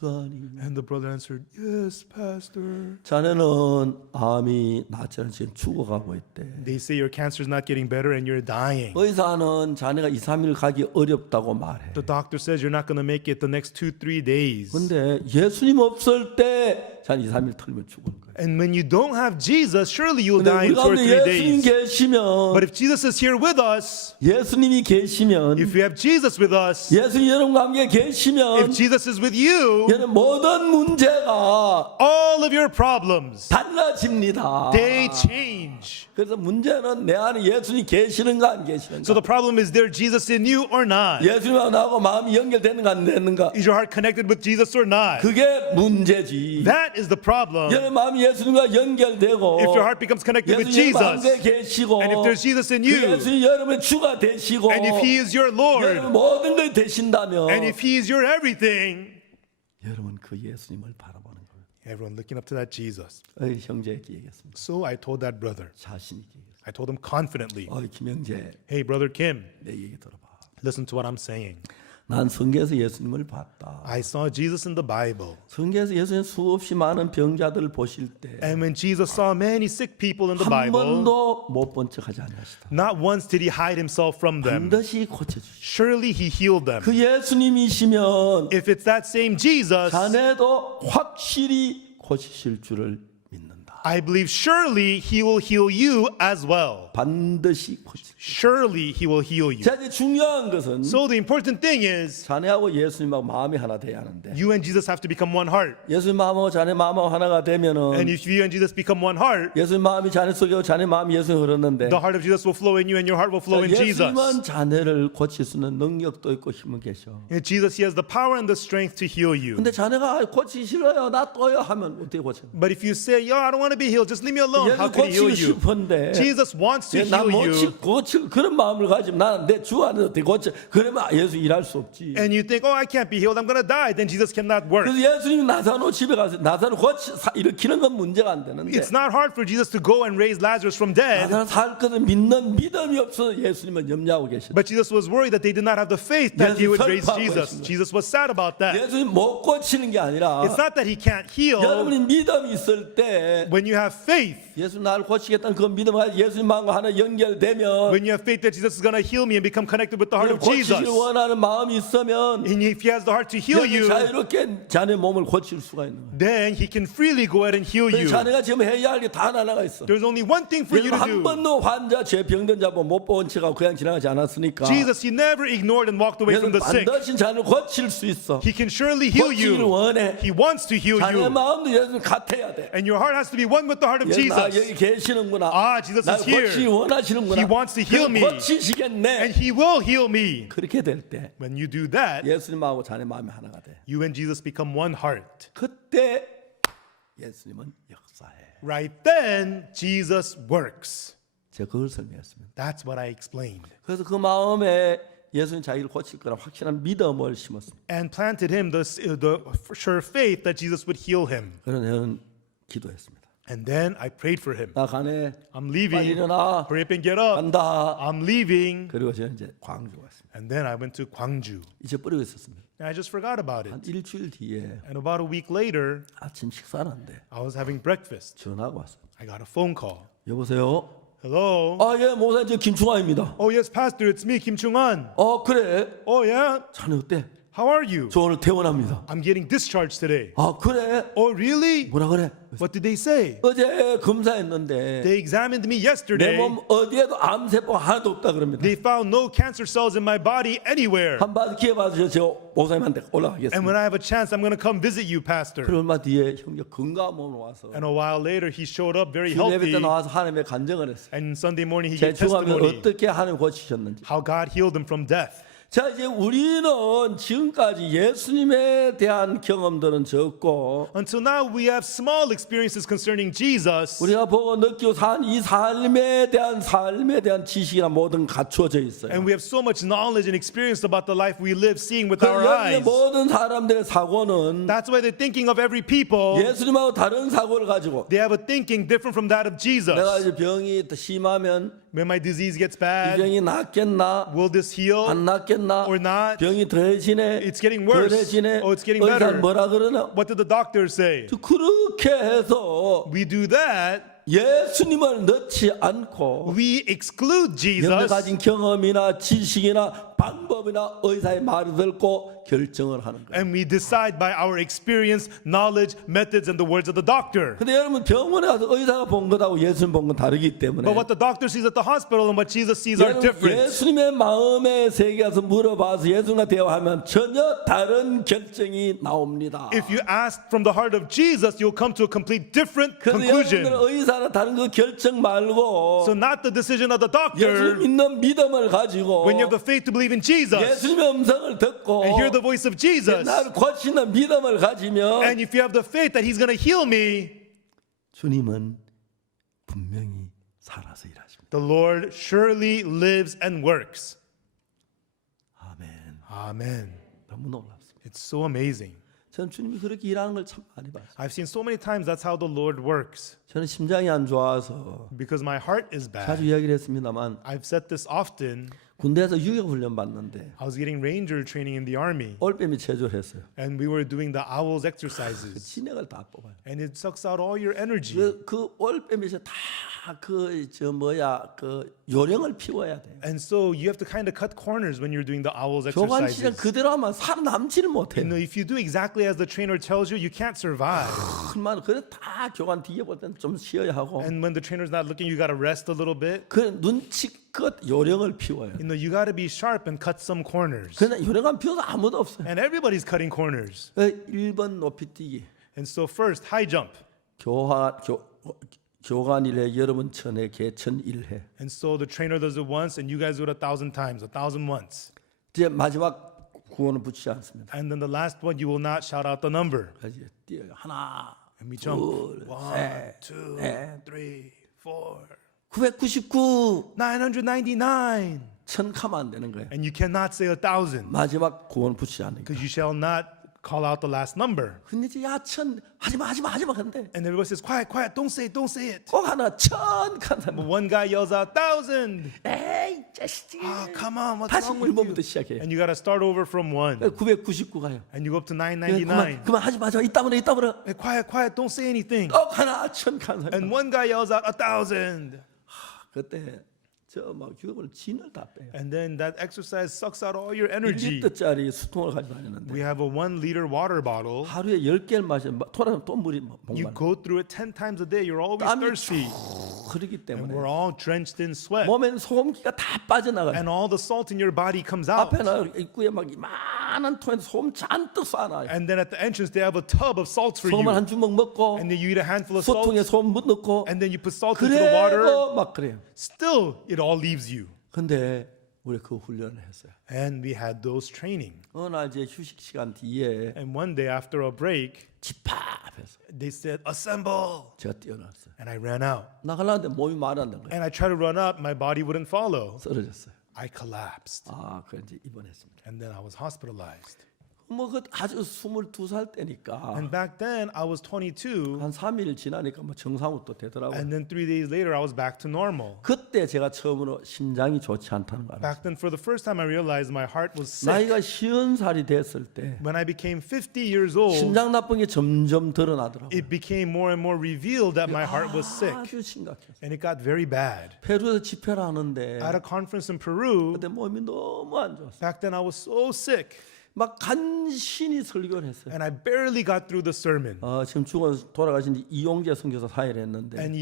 목사님. And the brother answered, yes, pastor. 자네는 암이 낫지 않은 지금 죽어가고 있대. They say your cancer is not getting better and you're dying. 의사는 자네가 2, 3일 가기 어렵다고 말해. The doctor says you're not going to make it the next 2-3 days. 근데 예수님 없을 때 자네 2, 3일 털면 죽을 거야. And when you don't have Jesus, surely you'll 근데 die in 우리 2 or 가운데 3 예수님 days. 계시면 But if Jesus is here with us, 예수님이 계시면 if we have Jesus with us, 예수님 여러분과 함께 if 계시면 Jesus is with you, 여러분 모든 문제가 all of your problems, 달라집니다. they change. 그래서 문제는 내 안에 예수님 계시는가 안 계시는가. So the problem is there Jesus in you or not? 예수님하고 나하고 마음이 연결되는가 안 되는가. Is your heart connected with Jesus or not? 그게 문제지. That is the problem. 여러분 마음이 예수님과 연결되고 If your heart becomes connected with 예수님 Jesus, 마음에 계시고 and if there's Jesus in 그 you, 예수님 여러분의 주가 되시고 and if He is your 여러분 Lord, 모든 걸 되신다면 and if He is your everything, 여러분 그 예수님을 바라보는 거예요. everyone looking up to that Jesus. 형제에게 얘기했습니다. So I told that brother, 자신 있게 얘기했습니다. I told him confidently, 김형제 hey, brother Kim, 내 얘기 들어봐. listen to what I'm saying. 난 성경에서 예수님을 봤다. I saw Jesus in the Bible. 성경에서 예수님 수없이 많은 병자들을 보실 때 한 And when Jesus saw many sick people in the Bible, 번도 못 본 척하지 아니하시다. not once did He hide Himself from them. 반드시 고쳐주시오. Surely He healed them. 그 예수님이시면 If it's that same Jesus, 자네도 확실히 고치실 줄을 믿는다. I believe surely He will heal you as well. 반드시 고치실. Surely He will heal you. 자, 이제 중요한 것은 So the important thing is, 자네하고 예수님하고 마음이 하나 돼야 하는데 you and Jesus have to become one heart. 예수님 마음하고 자네 마음하고 하나가 And 되면은 if you and Jesus become one heart, 예수님 마음이 자네 속에 자네 마음이 예수님 흐르는데 the heart of Jesus will flow in you and your heart will flow in Jesus. 예수님은 자네를 고칠 수 있는 능력도 있고 힘은 계셔. In Jesus, He has the power and the strength to heal you. 근데 자네가 고치기 싫어요 놔둬요 하면 어떻게 고쳐? But if you say, yo, I don't want to be healed, just leave me alone, how 예수님 can He heal 고치고 you? 싶은데 Jesus wants to 나 heal you. 고칠 그런 마음을 가지면 나는 내 주 안에서 어떻게 고쳐? 그러면 예수 일할 수 없지. And you think, oh, I can't be healed, I'm going to die. Then Jesus cannot work. 그래서 예수님이 나사로 집에 가서 나사로 일으키는 건 문제가 안 되는데 It's not hard for Jesus to go and raise Lazarus from dead. 나사로 살 것을 믿는 믿음이 없어서 예수님은 염려하고 계시다. But Jesus was worried that they did not have the faith that He would raise Jesus. Jesus was sad about that. 예수님 못 고치는 게 아니라 It's not that He can't heal. 여러분이 믿음이 있을 때 When you have faith, 예수 나를 고치겠다는 그 믿음과 예수님 마음과 하나 연결되면 when you have faith that Jesus is going to heal me and become connected with the heart of 고치기를 Jesus, 원하는 마음이 있으면 and if He has the heart to heal 여러분이 you, 자유롭게 자네 몸을 고칠 수가 있는 거예요. then He can freely go ahead and heal you. 자네가 지금 해야 할 게 다 하나가 있어. There's only one thing for you to 한 do. 번도 환자 죄 병든 자 못 본 척하고 그냥 지나가지 않았으니까 Jesus, He never ignored and walked away from the sick. 반드시 자네를 고칠 수 있어. He can surely heal 고치기를 you. 원해. He wants to heal 자네 you. 마음도 예수님 같아야 돼. And your heart has to be one with the heart of 나 Jesus. 여기 계시는구나. Ah, Jesus 날 is here. 고치기 원하시는구나. He wants to heal me. 고치시겠네. And He will heal me. 그렇게 될 때 When you do that, 예수님하고 자네 마음이 하나가 돼. you and Jesus become one heart. 그때 예수님은 역사해. Right then, Jesus works. 제가 그걸 설명했습니다. That's what I explained. 그래서 그 마음에 예수님 자기를 고칠 거라 확실한 믿음을 심었습니다. And planted him the sure faith that Jesus would heal him. 그래서 저는 기도했습니다. And then I prayed for him. 나 가네. I'm 빨리 leaving. 일어나. Hurry up and get up. 간다. I'm leaving. 그리고 저는 이제 광주 갔습니다. And then I went to Gwangju. 잊어버리고 있었습니다. And I just forgot about it. 한 일주일 뒤에 And about a week later, 아침 식사하는데 I was having breakfast. 전화가 왔어요. I got a phone call. 여보세요? Hello? 예, 목사님, 저 김충환입니다. Oh, yes, Pastor, it's me, Kim Chung-an. 그래? Oh, yeah? 자네 어때? How are you? 저 오늘 퇴원합니다. I'm getting discharged today. 그래? Oh, really? 뭐라 그래? What did they say? 어제 검사했는데 They examined me 내 yesterday. 몸 어디에도 암세포 하나도 없다 그럽니다. They found no cancer cells in my body anywhere. 한번 기회 받으셔서 제가 목사님한테 And 올라가겠습니다. when I have a chance, I'm going to come visit you, Pastor. 그 얼마 뒤에 형제 건강한 몸으로 와서 And a while later, he showed up very 예배 healthy. 때 나와서 하나님의 간증을 했어요. And Sunday morning, he 제 gave 죽음을 testimony 어떻게 하나님 고치셨는지. how God healed him from death. 자, 이제 우리는 지금까지 예수님에 대한 경험들은 적고 Until now, we have small experiences concerning Jesus. 우리가 보고 느끼고 산 이 삶에 대한 지식이나 모든 갖추어져 있어요. And we have so much knowledge and experience about the life we live, seeing with 그 our 여기에 eyes. 모든 사람들의 사고는 That's why they're thinking of every people. 예수님하고 다른 사고를 가지고 They have a thinking different from that of Jesus. 내가 이제 병이 더 심하면 When my disease gets 이 bad, 병이 낫겠나? will this heal 안 낫겠나? or not? 병이 더해지네. It's getting worse. 덜해지네. Oh, it's getting 의사는 better. 뭐라 그러나? What did the doctor say? 그렇게 해서 We do that. 예수님을 넣지 않고 We exclude 내가 Jesus 가진 경험이나 지식이나 방법이나 의사의 말을 듣고 결정을 하는 거예요. and we decide by our experience, knowledge, methods, and the words of the doctor. 근데 여러분 병원에 가서 의사가 본 것하고 예수님 본 건 다르기 때문에 But what the doctor sees at the hospital and what Jesus sees are 여러분 different. 예수님의 마음의 세계에 가서 물어봐서 예수님과 대화하면 전혀 다른 결정이 나옵니다. If you ask from the heart of Jesus, you'll come to a complete different 그래서 conclusion. 여러분들 의사나 다른 그 결정 말고 So not the decision of the 예수님 doctor. 믿는 믿음을 가지고 When you have the faith to believe in Jesus 예수님의 음성을 듣고 and hear the voice of Jesus, 나를 고치는 믿음을 가지면 and if you have the faith that He's going to heal me, 주님은 분명히 살아서 일하십니다. the Lord surely lives and works. 아멘. Amen. 너무 놀랍습니다. It's so amazing. 저는 주님이 그렇게 일하는 걸 참 많이 봤어요. I've seen so many times that's how the Lord works. 저는 심장이 안 좋아서 Because my heart is 자주 bad. 이야기를 했습니다만 I've said this often. 군대에서 유격 훈련 받는데 I was getting ranger training in the army, 올빼미 체조를 했어요. and we were doing the owls exercises, 진액을 다 뽑아요. and it sucks out all your energy. 그 올빼미에서 다그 요령을 피워야 돼요. And so you have to kind of cut corners when you're doing the owls 교관 시절 exercises. 그대로 하면 살아남지를 못해요. If you do exactly as the trainer tells you, you can't survive. 그만 그래 다 교관 뒤에 볼 때는 좀 쉬어야 하고 And when the trainer's not looking, you got to rest a little bit. 그 눈치껏 요령을 피워요. You got to be sharp and cut some corners. 그냥 요령 안 피워도 아무도 없어요. And everybody's cutting corners. 1번 높이뛰기. And so first, high jump. 교관이래 여러분 천에 개천 1회. And so the trainer does it once, and you guys do it 1,000 times, 1,000 once. 이제 마지막 구호는 붙이지 않습니다. And then the last one, you will not shout out the number. 그래서 뛰어요. 하나, And we jump. 둘, 1, 셋, 2, 넷. 3, 4. 999. 999. 천 가면 안 되는 거예요. And you cannot say 1,000 마지막 구호는 붙이지 않는 거예요. because you shall not call out the last number. 근데 이제 야천 하지마 근데 And everybody says, quiet, quiet, don't say it. 꼭 하나 천 간다. But one guy yells out 1,000. 에이 자식이. Oh, come on, what's 다시 wrong with you? 1번부터 시작해요. And you got to start over from 1. 999 가요. And you go up to 그만 999. 하지마 이따 보라. And quiet, don't say anything. 꼭 하나 천 간다. And one guy yells out 1,000. 그때 저 막 교육을 진을 다 빼요. And then that exercise sucks out all your energy. 1리터짜리 수통을 가지고 다니는데 We have a 1-liter water bottle. 하루에 10개를 마시면 돌아가면 또 물이 You 목마르. go through it 10 times a day. You're always 땀이 thirsty. 흐르기 And 때문에 we're all drenched in sweat. 몸에는 소금기가 다 빠져나가요. And all the salt in your body comes out. 앞에는 입구에 막 이만한 통에 소금 잔뜩 쏴놔요. And then at the entrance, they have a tub of salt for 소금을 you. 한 주먹 먹고 And then you eat a handful of 소통에 salt. 소금 넣고 And then you put salt into the water. 그래도 막 그래요. Still, it all leaves you. 근데 우리 그 훈련을 했어요. And we had those training. 어느 날 이제 휴식 시간 뒤에 And one day after a break, 집합해서 they said, assemble. 제가 뛰어났어요. And I ran out. 나가려는데 몸이 말이 안 되는 거예요. And I tried to run up. My body wouldn't follow. 쓰러졌어요. I collapsed. 아, 그래 이제 입원했습니다. And then I was hospitalized. 뭐 그 아주 22살 때니까 And back then, I was 22. 한 3일 지나니까 뭐 정상으로 또 되더라고요. And then 3 days later, I was back to normal. 그때 제가 처음으로 심장이 좋지 않다는 걸 알았어요. Back then, for the first time, I realized my heart was sick. 나이가 50살이 됐을 때 When I became 50 years old, 심장 나쁜 게 점점 드러나더라고요. it became more and more revealed that my heart was sick. 아주 심각했어요. And it got very bad. 페루에서 집회를 하는데 At a conference in Peru, 그때 몸이 너무 안 좋았어요. back then I was so sick. 막 간신히 설교를 했어요. And I barely got through the sermon. 지금 돌아가신 이용재 선교사 사회를 했는데 And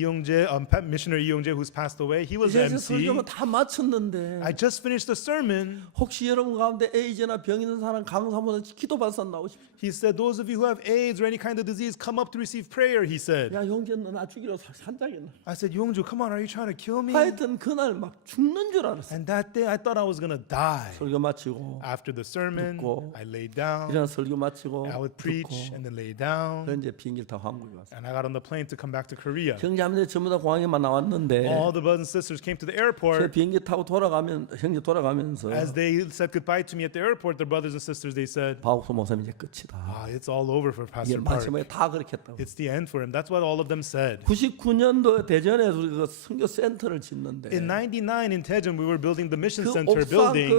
missionary Iongje, who's passed away, he was the 이제 MC. 설교만 다 마쳤는데 I just finished the sermon. 혹시 여러분 가운데 에이즈나 병 있는 사람 강사모사 기도받아서 나오십시오. He said, those of you who have AIDS or any kind of disease, come up to receive prayer, he said. 야 용재 너 나 죽이러 산다겠나. I said, Yongju, come on, are you trying to kill me? 하여튼 그날 막 죽는 줄 알았어요. And that day, I thought I was going to die. 설교 마치고 After the sermon, 듣고 앉고 I laid down. 일어나 설교 마치고 I would preach 듣고 and then lay down. 그런 이제 비행기를 타고 한국에 왔어요. And I got on the plane to come back to Korea. 형제자매들 전부 다 공항에만 나왔는데 All the brothers and sisters came to the 제 airport. 비행기 타고 형제 돌아가면서 As they said goodbye to me at the airport, the brothers and sisters, they said, 박옥수 목사님 이제 끝이다. it's all over for 이게 Pastor Park. 마지막에 다 그렇게 했다고. It's the end for him. That's what all of them said. 99년도에 대전에 우리가 선교 센터를 짓는데 In 99 in Daejeon, we were building the mission 그 center 옥상 building.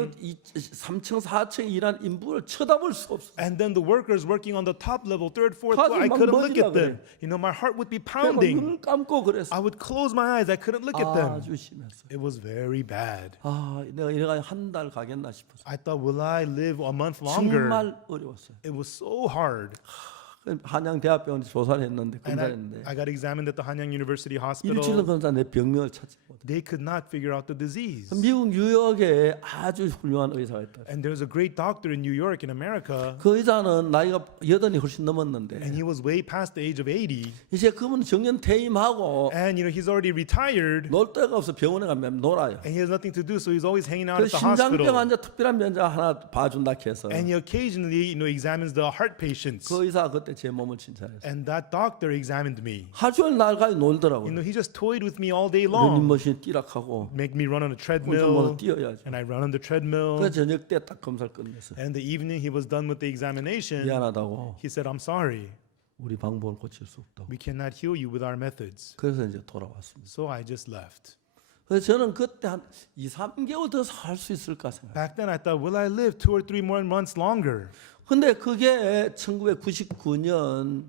그 3층 4층 일한 인부를 쳐다볼 수 없어. And then the workers working on the top level, third, fourth floor, 가슴이 I 막 couldn't look 멀리라 at them. You know, my heart would be 그래서 pounding. 눈을 감고 그랬어. I would close my eyes. I couldn't look at them. 아주 심했어. It was very bad. 내가 이래가 한 달 가겠나 싶었어. I thought, will I live a month longer? 정말 어려웠어요. It was so hard. 한양대학병원에 조사를 했는데 And 검사했는데 I got examined at the Hanyang University 일주일 Hospital. 검사 내 병명을 찾지 못해. They could not figure out the disease. 미국 뉴욕에 아주 훌륭한 의사가 있다. And there's a great doctor in New York in America, 그 의사는 나이가 80이 훨씬 넘었는데 and he was way past the age of 80. 이제 그분은 정년 퇴임하고 And you know, he's already retired, 놀 데가 없어. 병원에 가면 놀아요. and he has nothing to do, so he's always hanging out 그 at the 심장병 hospital. 환자 특별한 면접 하나 봐준다 해서 And he occasionally, examines the heart patients. 그 의사가 그때 제 몸을 칭찬했어요. And that doctor examined me. 하루 종일 날 가지고 놀더라고요. He just toyed with me all day long. 러닝머신 뛰락하고 Make me run on a 혼자 treadmill, 뛰어야죠. and I run on the treadmill. 그 저녁 때 딱 검사를 끝냈어요. And in the evening he was done with the examination. 미안하다고 He said, I'm sorry. 우리 방법을 고칠 수 없다고. We cannot heal you with our methods. 그래서 이제 돌아왔습니다. So I just left. 그래서 저는 그때 한 2, 3개월 더 살 수 있을까 생각. Back then I thought, will I live 2 or 3 more months longer? 근데 그게 1999년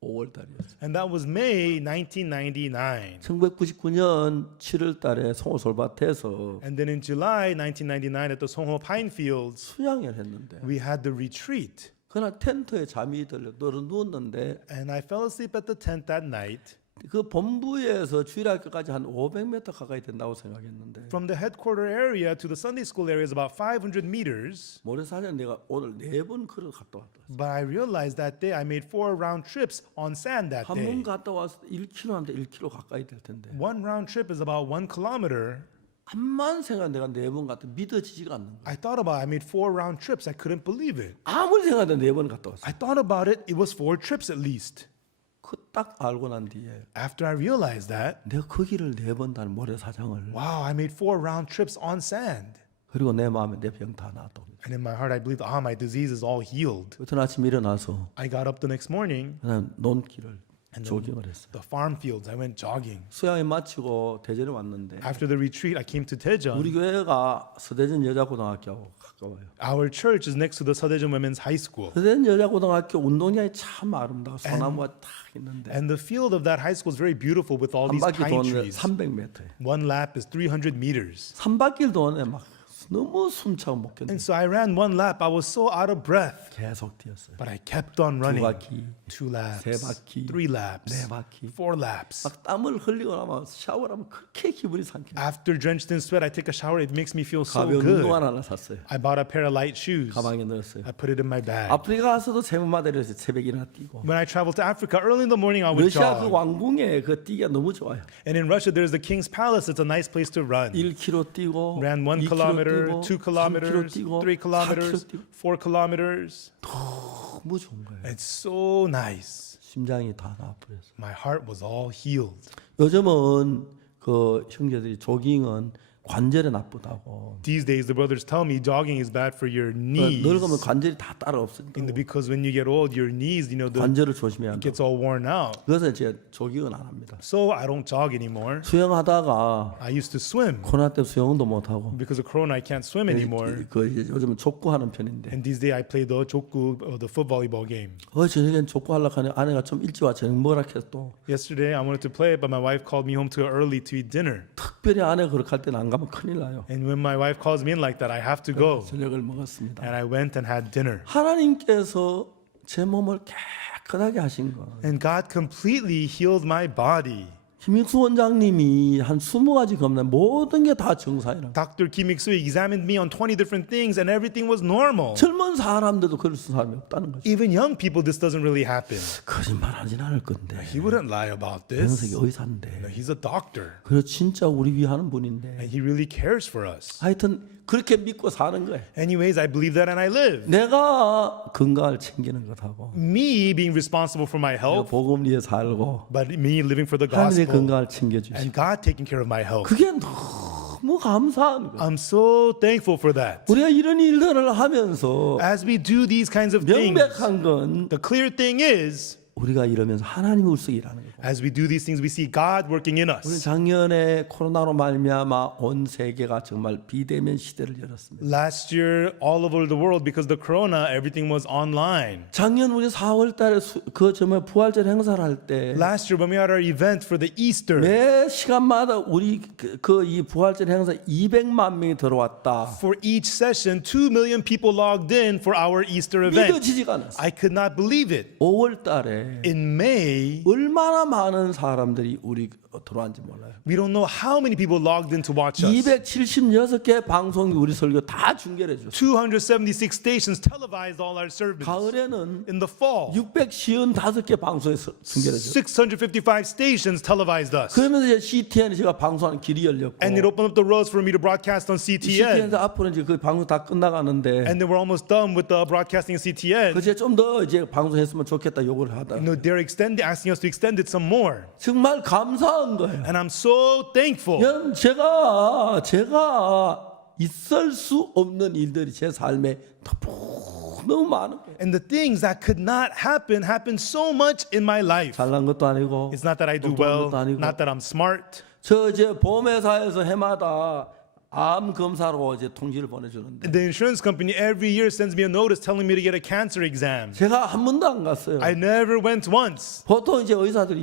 5월 달이었어요. And that was May 1999. 1999년 7월 달에 송호솔밭에서 And then in July 1999 at the Songho Pine Fields, 수양회를 했는데 we had the retreat. 그날 텐트에 잠이 들려 누웠는데 And I fell asleep at the tent that night. 그 본부에서 주일학교까지 한 500m 가까이 된다고 생각했는데 From the headquarter area to the Sunday school area is about 500 meters. 모래사장 내가 오늘 4번 걸어 갔다 왔다. But I realized that day I made 4 round trips on sand that 한 day. 번 갔다 와서 1km인데 1km 가까이 될 텐데 One round trip is about 1 kilometer. 암만 생각 내가 4번 갔다 믿어지지가 않는 거야. I thought about it. I made 4 round trips. I couldn't believe it. 아무리 생각해도 4번 갔다 왔어. I thought about it. It was 4 trips at least. 그 딱 알고 난 뒤에 After I realized that, 내가 거기를 4번 다는 모래사장을 wow, I made 4 round trips on sand. 그리고 내 마음에 내 병 다 나았다. And in my heart, I believed, my disease is all healed. 그때 아침 일어나서 I got up the next morning, 그냥 논길을 조깅을 했어요. the farm fields, I went jogging. 수양회 마치고 대전에 왔는데 After the retreat, I came to 우리 Daejeon. 교회가 서대전 여자고등학교하고 가까워요. Our church is next to the Daejeon Women's High School. 서대전 여자고등학교 운동장이 참 아름다워. 소나무가 딱 있는데 And the field of that high school is very beautiful with all 한 these 바퀴 pine 도는데 trees. 300m. One lap is 300 meters. 3바퀴를 도는데 막 너무 숨차고 못 견뎌. And so I ran 1 lap. I was so out of breath. 계속 뛰었어요. But I kept on running. 바퀴, 2 laps, 세 바퀴, 3 laps, 네 바퀴. 4 laps. 막 땀을 흘리고 나면 샤워를 하면 그렇게 기분이 상쾌해. After drenched in sweat, I take a shower. It makes me feel so 가벼운 운동화 good. 하나 샀어요. I bought a pair of light shoes. 가방에 넣었어요. I put it in my bag. 아프리카 가서도 새벽마다 이래서 새벽에 일어나 뛰고. When I traveled to Africa, early in the morning, I would 러시아 그 jog. 왕궁에 그 뛰기가 너무 좋아요. And in Russia, there's the King's Palace. It's a nice place to run. 1km 뛰고, Ran 1 2km kilometer, 뛰고, 2 kilometers, 3km 뛰고, 3 kilometers, 4km 뛰고. 4 kilometers. 너무 좋은 거예요. It's so nice. 심장이 다 나버렸어요. My heart was all healed. 요즘은 그 형제들이 조깅은 관절에 나쁘다고. These days, the brothers tell me jogging is bad for your knees. 늙으면 관절이 다 따라 없어진다. Because when you get old, your knees, the 관절을 조심해야 it 한다. gets all worn out. 그래서 이제 조깅은 안 합니다. So I don't jog anymore. 수영하다가 I used to swim. 코로나 때 수영도 못 하고. Because of Corona, I can't swim anymore. 그 이제 요즘은 족구하는 편인데. And these days, I play the 족구, the foot volleyball game. 저녁엔 족구 하려고 하니 아내가 좀 일찍 와 저녁 먹으라 해서 또 Yesterday, I wanted to play, but my wife called me home too early to eat dinner. 특별히 아내가 그렇게 할 때는 안 가면 큰일 나요. And when my wife calls me in like that, I have to go. 저녁을 먹었습니다. And I went and had dinner. 하나님께서 제 몸을 깨끗하게 하신 거. And God completely healed my body. 김익수 원장님이 한 20가지 검사 모든 게 다 정상이라. Dr. Kim Ik-soo examined me on 20 different things and everything was normal. 젊은 사람들도 그럴 수 사람이 없다는 거죠. Even young people, this doesn't really happen. 거짓말하진 않을 건데. He wouldn't lie about 영석이 this. 의사인데. He's a doctor. 그래서 진짜 우리 위하는 분인데. And he really cares for us. 하여튼 그렇게 믿고 사는 거예요. Anyways, I believe that and I live. 내가 건강을 챙기는 것하고 Me being responsible for my 내가 health, 복음 위에 살고 but me living for the 하나님의 gospel 건강을 챙겨주시고 and God taking care of my health. 그게 너무 감사한 거예요. I'm so thankful for that. 우리가 이런 일들을 하면서 As we do these kinds of things, 명백한 건 the clear thing is, 우리가 이러면서 하나님의 울속에 일하는 거예요. as we do these things, we see God working in 우리 us. 작년에 코로나로 말미암아 온 세계가 정말 비대면 시대를 열었습니다. Last year, all over the world, because the corona, everything was online. 작년 우리 4월달에 그 정말 부활절 행사를 할 때 Last year, when we had our event for the Easter, 매 시간마다 우리 이 부활절 행사 200만 명이 들어왔다. for each session, 2 million people logged in for our Easter event. 믿어지지가 않았어요. I could not believe it. 5월달에 In May, 얼마나 많은 사람들이 우리 들어왔는지 몰라요. we don't know how many people logged in to watch us. 276개 방송이 우리 설교 다 중계를 해줬어요. 276 stations televised all our sermons. 가을에는 In the fall, 655개 방송에서 중계를 해줬어요. 655 stations televised us. 그러면서 이제 CTN에 제가 방송하는 길이 열렸고 And it opened up the roads for me to broadcast on CTN. CTN에서 앞으로 이제 그 방송 다 끝나가는데 And then we're almost done with the broadcasting CTN. 그제 좀 더 이제 방송했으면 좋겠다 요구를 하다. They're asking us to extend it some more. 정말 감사한 거예요. And I'm so thankful. 여러분 제가 있을 수 없는 일들이 제 삶에 너무 많은 거예요. And the things that could not happen happened so much in my life. 잘난 것도 아니고 It's not that I do 똑똑한 well, 것도 아니고. not that I'm smart. 저 이제 보험회사에서 해마다 암 검사로 이제 통지를 보내주는데 The insurance company every year sends me a notice telling me to get a cancer exam. 제가 한 번도 안 갔어요. I never went once. 보통 이제 의사들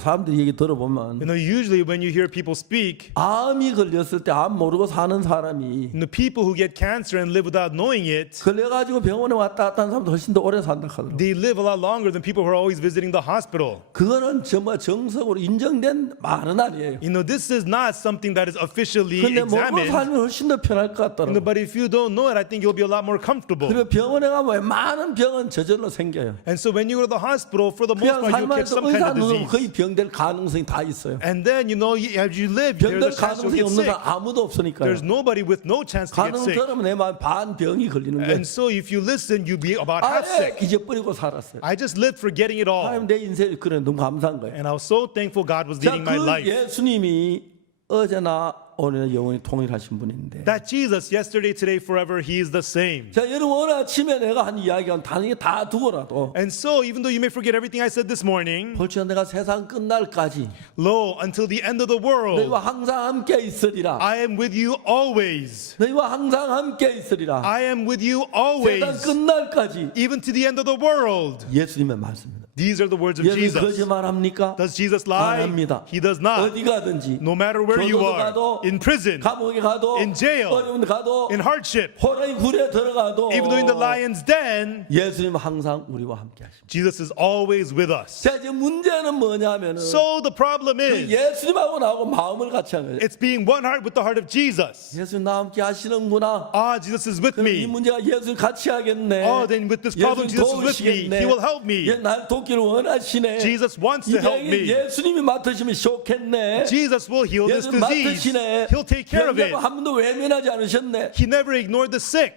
사람들 얘기 들어보면 Usually when you hear people speak, 암이 걸렸을 때 암 모르고 사는 사람이 the people who get cancer and live without knowing it, 걸려가지고 병원에 왔다 갔다 하는 사람도 훨씬 더 오래 산다 하더라고요. they live a lot longer than people who are always visiting the hospital. 그거는 정말 정석으로 인정된 말은 아니에요. This is not something that is officially 근데 모르고 examined. 살면 훨씬 더 편할 것 같더라고요. But if you don't know it, I think you'll be a lot more comfortable. 그리고 병원에 가면 웬만한 병은 저절로 생겨요. And so when you go to the hospital, for the most 그냥 part, you catch 삶에서 some kind 의사 of 눈으로 disease. 거의 병될 가능성이 다 있어요. And then, as you live, there's 병될 a chance you'll 가능성이 get 없는 sick. 사람 아무도 없으니까요. There's nobody with no chance to get 가능 sick. 들으면 내 말 반 병이 걸리는 거예요. And so if you listen, you'll be about half 아예 sick. 잊어버리고 살았어요. I just lived forgetting it all. 하나님 내 인생이 그래 너무 감사한 거예요. And I was so thankful God was 자, leading my 그 life. 예수님이 어제나 오늘 영원히 통일하신 분인데. That Jesus, yesterday, today, forever, He is the same. 자, 여러분 오늘 아침에 내가 한 이야기는 다른 게 다 두고라도 And so, even though you may forget everything I said this morning, 볼지언 내가 세상 끝날까지 lo, until the end of the world, 너희와 항상 함께 있으리라. I am with you always. 너희와 항상 함께 있으리라. I am with you 세상 always, 끝날까지 even to the end of the world. 예수님의 말씀입니다. These are the words of 예수님 Jesus. 거짓말합니까? Does Jesus 안 lie? 합니다. He does not. 어디 가든지 No matter where you 교도소 are, 가도 in prison, 감옥에 가도 in jail, 어려운 데 가도 in hardship, 호랑이 굴에 들어가도 even though in the lion's den, 예수님 항상 우리와 함께 하십니다. Jesus is always with us. 자, 이제 문제는 뭐냐면은 So the problem 그 is, 예수님하고 나하고 마음을 같이 한 거예요. it's being one heart with the heart of Jesus. 예수님 나와 함께 하시는구나. Jesus is with 그럼 이 me. 문제가 예수님 같이 하겠네. Then with this problem, 예수님 Jesus is with me. 도우시겠네. He will help me. 날 돕기를 원하시네. Jesus wants 이 to help 병이 me. 예수님이 맡으시면 좋겠네. Jesus will heal this 예수님 disease. 맡으시네. He'll take care of it. 병자고 한 번도 외면하지 않으셨네. He never ignored the sick.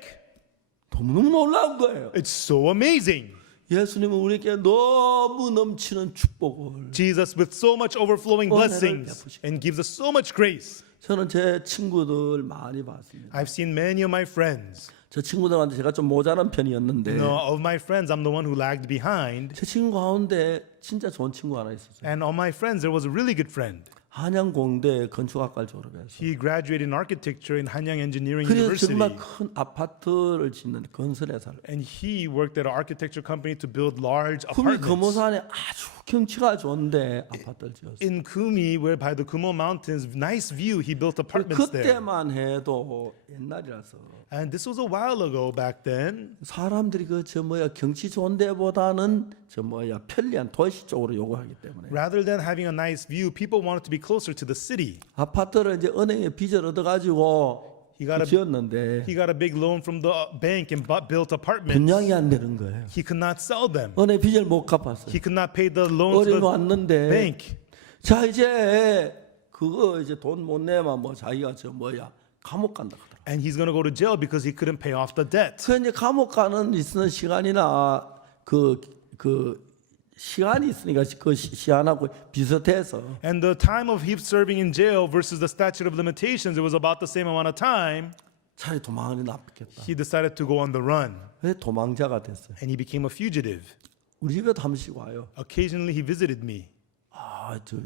너무 놀라운 거예요. It's so amazing. 예수님은 우리에게 너무 넘치는 축복을. Jesus with so much overflowing blessings and gives us so much grace. 저는 제 친구들 많이 봤습니다. I've seen many of my friends. 저 친구들한테 제가 좀 모자란 편이었는데 Of my friends, I'm the one who lagged behind. 제 친구 가운데 진짜 좋은 친구 하나 있었어요. And of my friends, there was a really good friend. 한양공대 건축학과를 졸업해서 He graduated in architecture in Hanyang Engineering 그래서 University. 정말 큰 아파트를 짓는 건설회사를. And he worked at an architecture company to build large 구미 apartments. 금오산에 아주 경치가 좋은데 아파트를 지었어요. In Kumi, where by the Kumo Mountains, nice view, he built apartments there. 그때만 해도 옛날이라서 And this was a while ago back then. 사람들이 경치 좋은 데보다는 편리한 도시 쪽으로 요구하기 때문에 Rather than having a nice view, people wanted to be closer to the city. 아파트를 이제 은행에 빚을 얻어가지고 지었는데 He got a big loan from the bank and built apartments. 분양이 안 되는 거예요. He could not sell them. 은행 빚을 못 갚았어요. He could not pay the loans to 어려워 the 왔는데 bank. 자 이제 그거 이제 돈 못 내면 자기가 감옥 간다 하더라. And he's going to go to jail because he couldn't pay off the debt. 그 이제 감옥 가는 있는 시간이나 그 시간이 있으니까 그 시한하고 비슷해서 And the time of him serving in jail versus the statute of limitations, it was about the same amount of time. 차라리 도망하는 게 낫겠다. He decided to go on the run. 그래서 도망자가 됐어요. And he became a fugitive. 우리 집에도 한 번씩 와요. Occasionally he visited me. 저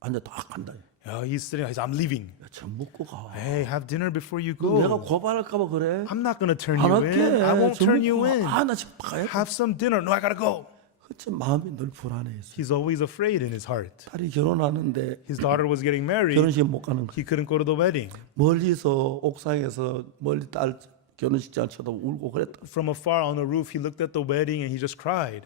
앉아 딱 간다. He's sitting, he's, I'm leaving. 전 먹고 가. Hey, have dinner before you 내가 go. 고발할까봐 그래. I'm not going to turn 안 you 할게. in. I won't 전 turn 먹고 you 가. in. 나 지금 가야 돼. Have some dinner. No, I got to go. 그치 마음이 늘 불안해했어요. He's always afraid in his heart. 딸이 결혼하는데 His daughter was getting married. 결혼식 못 가는 거야. He couldn't go to the wedding. 멀리서 옥상에서 멀리 딸 결혼식장 쳐다보고 울고 그랬다. From afar on the roof, he looked at the wedding and he just cried.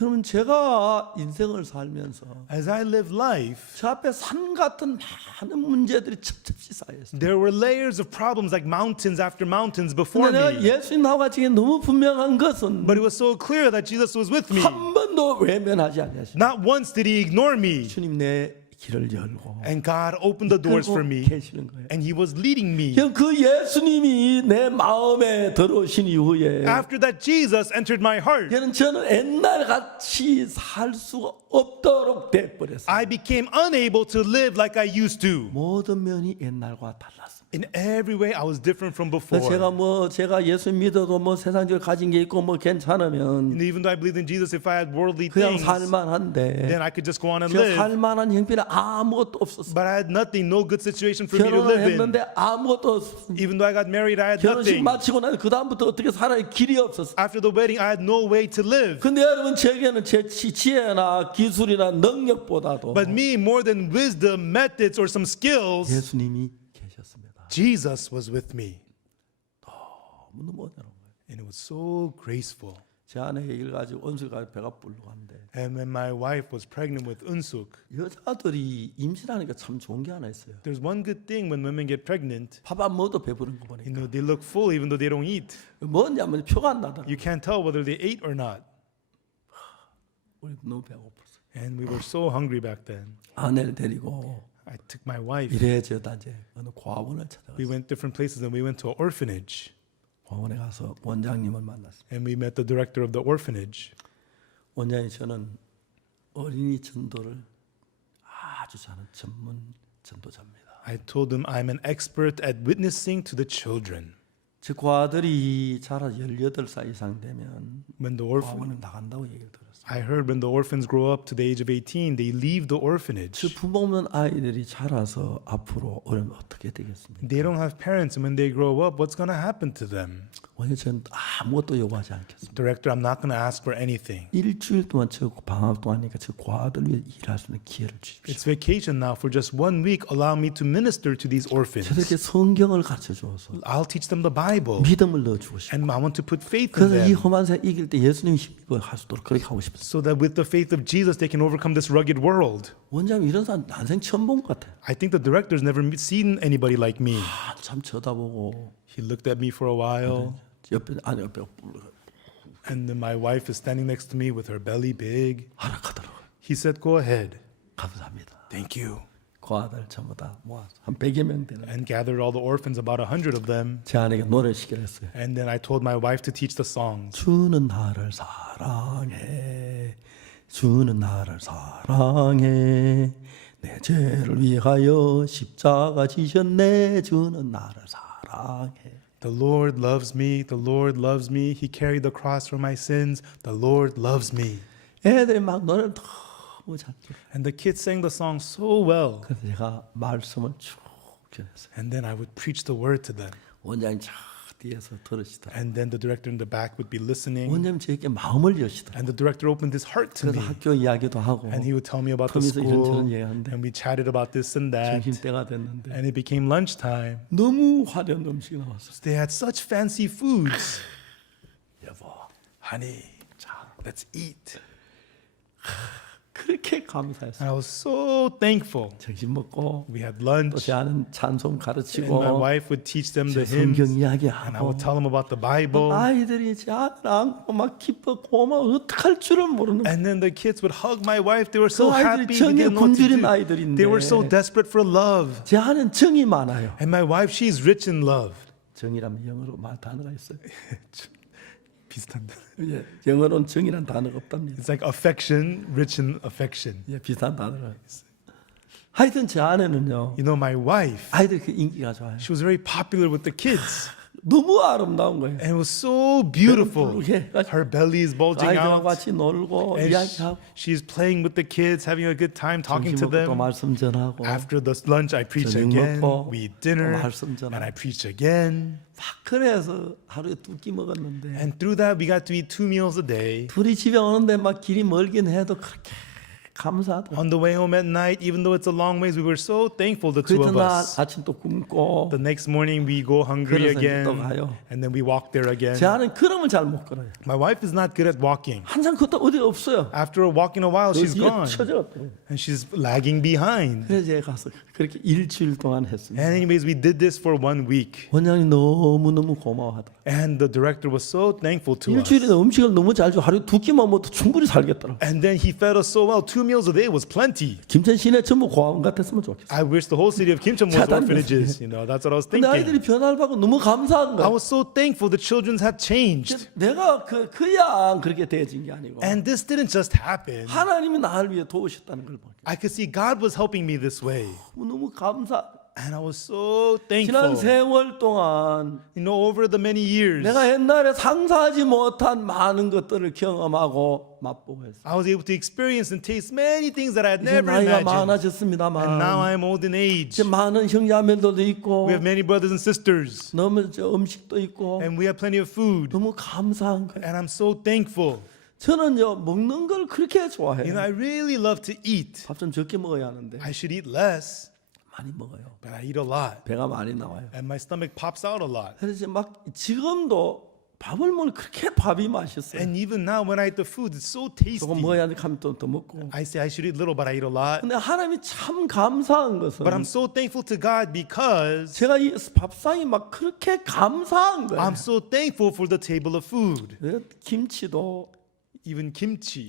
여러분 제가 인생을 살면서 As I live life, 저 앞에 산 같은 많은 문제들이 첩첩이 쌓였어요. there were layers of problems like mountains after mountains before 근데 내가 me. 예수님 나와 지금 너무 분명한 것은 But it was so clear that Jesus was with me. 한 번도 외면하지 않으시고 Not once did he ignore me. 주님 내 길을 열고 And God opened the doors for me. 계시는 거예요. And he was leading me. 그 예수님이 내 마음에 들어오신 이후에 After that, Jesus entered my heart. 저는 옛날 같이 살 수가 없도록 돼버렸어요. I became unable to live like I used to. 모든 면이 옛날과 달랐습니다. In every way, I was different from before. 제가 예수 믿어도 세상적으로 가진 게 있고 괜찮으면 And even though I believed in Jesus, if I had worldly 그냥 things, 살만한데 then I could just go on and 제가 live. 살만한 형편이 아무것도 없었어요. But I had nothing, no good situation for me to 결혼을 live in. 했는데 아무것도 없었어요. Even though I got married, I had 결혼식 nothing. 마치고 나서 그 다음부터 어떻게 살아야 길이 없었어요. After the wedding, I had no way to live. 근데 여러분 제게는 제 지혜나 기술이나 능력보다도 But me, more than wisdom, methods, or some skills, 예수님이 계셨습니다. Jesus was with me. 너무 어려운 거예요. And it was so graceful. 제 아내 얘기를 가지고 온수가 배가 불러간대. And when my wife was pregnant with Unsuk, 여자들이 임신하니까 참 좋은 게 하나 있어요. there's one good thing when women get pregnant. 밥 안 먹어도 배부른 거 You 보니까. know, they look full even though they don't eat. 뭔냐면 표가 안 나더라고요. You can't tell whether they ate or not. 우리 너무 배고팠어요. And we were so hungry back then. 아내를 데리고 I took my wife. 이래저다 이제 어느 고아원을 We 찾아갔어요. went different places and we went to an orphanage. 고아원에 가서 원장님을 만났어요. And we met the director of the orphanage. 원장이 저는 어린이 전도를 아주 잘하는 전문 전도자입니다. I told him I'm an expert at witnessing to the children. 제 고아들이 자라 18살 이상 되면 When the orphan, 고아원을 나간다고 얘기를 들었어요. I heard when the orphans grow up to the age of 18, they leave the 그 orphanage. 부모 없는 아이들이 자라서 앞으로 어려면 어떻게 되겠습니까? They don't have parents, and when they grow up, what's going to happen to them? 원래 저는 아무것도 요구하지 않겠습니다. Director, I'm not going to ask for anything. 일주일 동안 저 방학 동안이니까 저 고아들 위해 일할 수 있는 기회를 주십시오. It's vacation now. For just 1 week, allow me to minister to these orphans. 저들에게 성경을 가르쳐 주어서 I'll teach them the Bible, 믿음을 넣어주고 싶어요. and I want to put faith in 그래서 이 them, 험한 세상 이길 때 예수님 힘입어 할 수 있도록 그렇게 하고 싶습니다. so that with the faith of Jesus, they can overcome this rugged world. 원장님 이런 사람 난생 처음 본 것 같아요. I think the director's never seen anybody like me. 참 쳐다보고 He looked at me for a while, 옆에 아내 옆에 and then my wife is standing next to me with her belly big. 하락하더라고요. He said, "Go ahead." 감사합니다. Thank you. 고아들 전부 다 모아서 한 100여 명 되는 And gathered all the orphans, about 100 of them. 제 아내가 노래 시키라 했어요. And then I told my wife to teach the songs. 주는 나를 사랑해 주는 나를 사랑해 내 죄를 위하여 십자가 지셨네 주는 나를 사랑해 The Lord loves me. The Lord loves me. He carried the cross for my sins. The Lord loves me. 애들이 막 노래를 너무 잘 불러요. And the kids sang the song so well. 그래서 제가 말씀을 쭉 전했어요. And then I would preach the word to them. 원장님 쫙 뒤에서 들으시더라고요. And then the director in the back would be listening. 원장님 저에게 마음을 여시더라고요. And the director opened his heart to 그래서 me. 학교 이야기도 하고 And he would tell me about the 그러면서 school. 이런저런 얘기하는데 And we chatted about this and that. 점심때가 됐는데 And it became lunchtime. 너무 화려한 음식이 나왔어요. They had such fancy foods. 여보 Honey, let's eat. 그렇게 감사했어요. And I was so thankful. 점심 먹고 We had 또 lunch, 제 아는 찬송 and my 가르치고 wife would teach them the 성경 hymns, and I 이야기하고 would tell them about the Bible. 아이들이 제 아들 안고 막 기뻐 고마워 어떡할 줄을 모르는 거예요. And then the kids would hug my wife. They were 그 so 아이들이 happy. They 정에 didn't know what to 굶주린 do. 아이들인데 They were so desperate for love. 제 아는 정이 많아요. And my wife, she's rich in love. 정이라면 영어로 말 단어가 있어요. 비슷한데. 예, 영어로는 정이란 단어가 없답니다. It's like affection, rich in affection. 예, 비슷한 단어가 있어요. 하여튼 제 아내는요. You know, my wife, 아이들 그 인기가 좋아요. she was very popular with the kids. 너무 아름다운 거예요. And it was so beautiful. 예, Her belly is bulging 아이들하고 out. 같이 놀고 And 이야기하고 she's playing with the kids, having a good time, talking to 점심 먹고 또 them. 말씀 전하고 After the lunch, I preach 저녁 again. 먹고 We eat dinner, 또 말씀 전하고. and I preach again. 막 그래서 하루에 2끼 먹었는데 And through that, we got to eat 2 meals a day. 둘이 집에 오는데 막 길이 멀긴 해도 그렇게 감사하다. On the way home at night, even though it's a long ways, we were so thankful, the 그 two of 이튿날 us. 아침 또 굶고 The next morning, we go hungry 그래서 이제 또 again, 가요. and then we walk there again. 제 아는 걸음을 잘 못 걸어요. My wife is not good at walking. 항상 그것도 어디 없어요. After walking a while, she's 뒤에 gone, 쳐져버려요. and she's lagging behind. 그래서 제가 가서 그렇게 일주일 동안 했습니다. And anyways, we did this for 1 week, 원장이 너무너무 고마워하더라. and the director was so thankful to us. 일주일에 음식을 너무 잘 줘. 하루에 2끼만 먹어도 충분히 살겠더라고. And then he fed us so well. 2 meals a day was plenty. 김천 시내 전부 고아원 같았으면 좋겠어. I wish the whole city of Kimcham was 차단됐어요. orphanages. You know, that's what I was 근데 아이들이 thinking. 변화를 받고 너무 감사한 I 거야. was so thankful the children had changed. 내가 그야 그렇게 되어진 게 아니고 And this didn't just happen. 하나님이 나를 위해 도우셨다는 걸 보니까 I could see God was helping me this way. 너무 감사. And I was so 지난 thankful. 세월 동안 You know, over the many years, 내가 옛날에 상상하지 못한 많은 것들을 경험하고 맛보고 했어. I was able to experience and taste many things that I had 이제 never 나이가 imagined. 많아졌습니다만 And now I'm old in age. 이제 많은 형제자매들도 있고 We have many brothers and sisters. 너무 음식도 있고 And we have plenty of food. 너무 감사한 거예요. And I'm so thankful. 저는요 먹는 걸 그렇게 You 좋아해요. know, I really love to eat. 밥 좀 적게 먹어야 하는데 I should eat less, 많이 먹어요. but I eat a lot. 배가 많이 나와요. And my stomach pops out a lot. 그래서 이제 막 지금도 밥을 먹으면 그렇게 밥이 맛있어요. And even now, when I eat the food, it's so 조금 tasty. 먹어야 하면 또 먹고. I say I should eat little, but I eat a lot. 근데 하나님이 참 감사한 것은 But I'm so thankful to God because 제가 이 밥상이 막 그렇게 감사한 거예요. I'm so thankful for the table of food. 김치도 Even kimchi.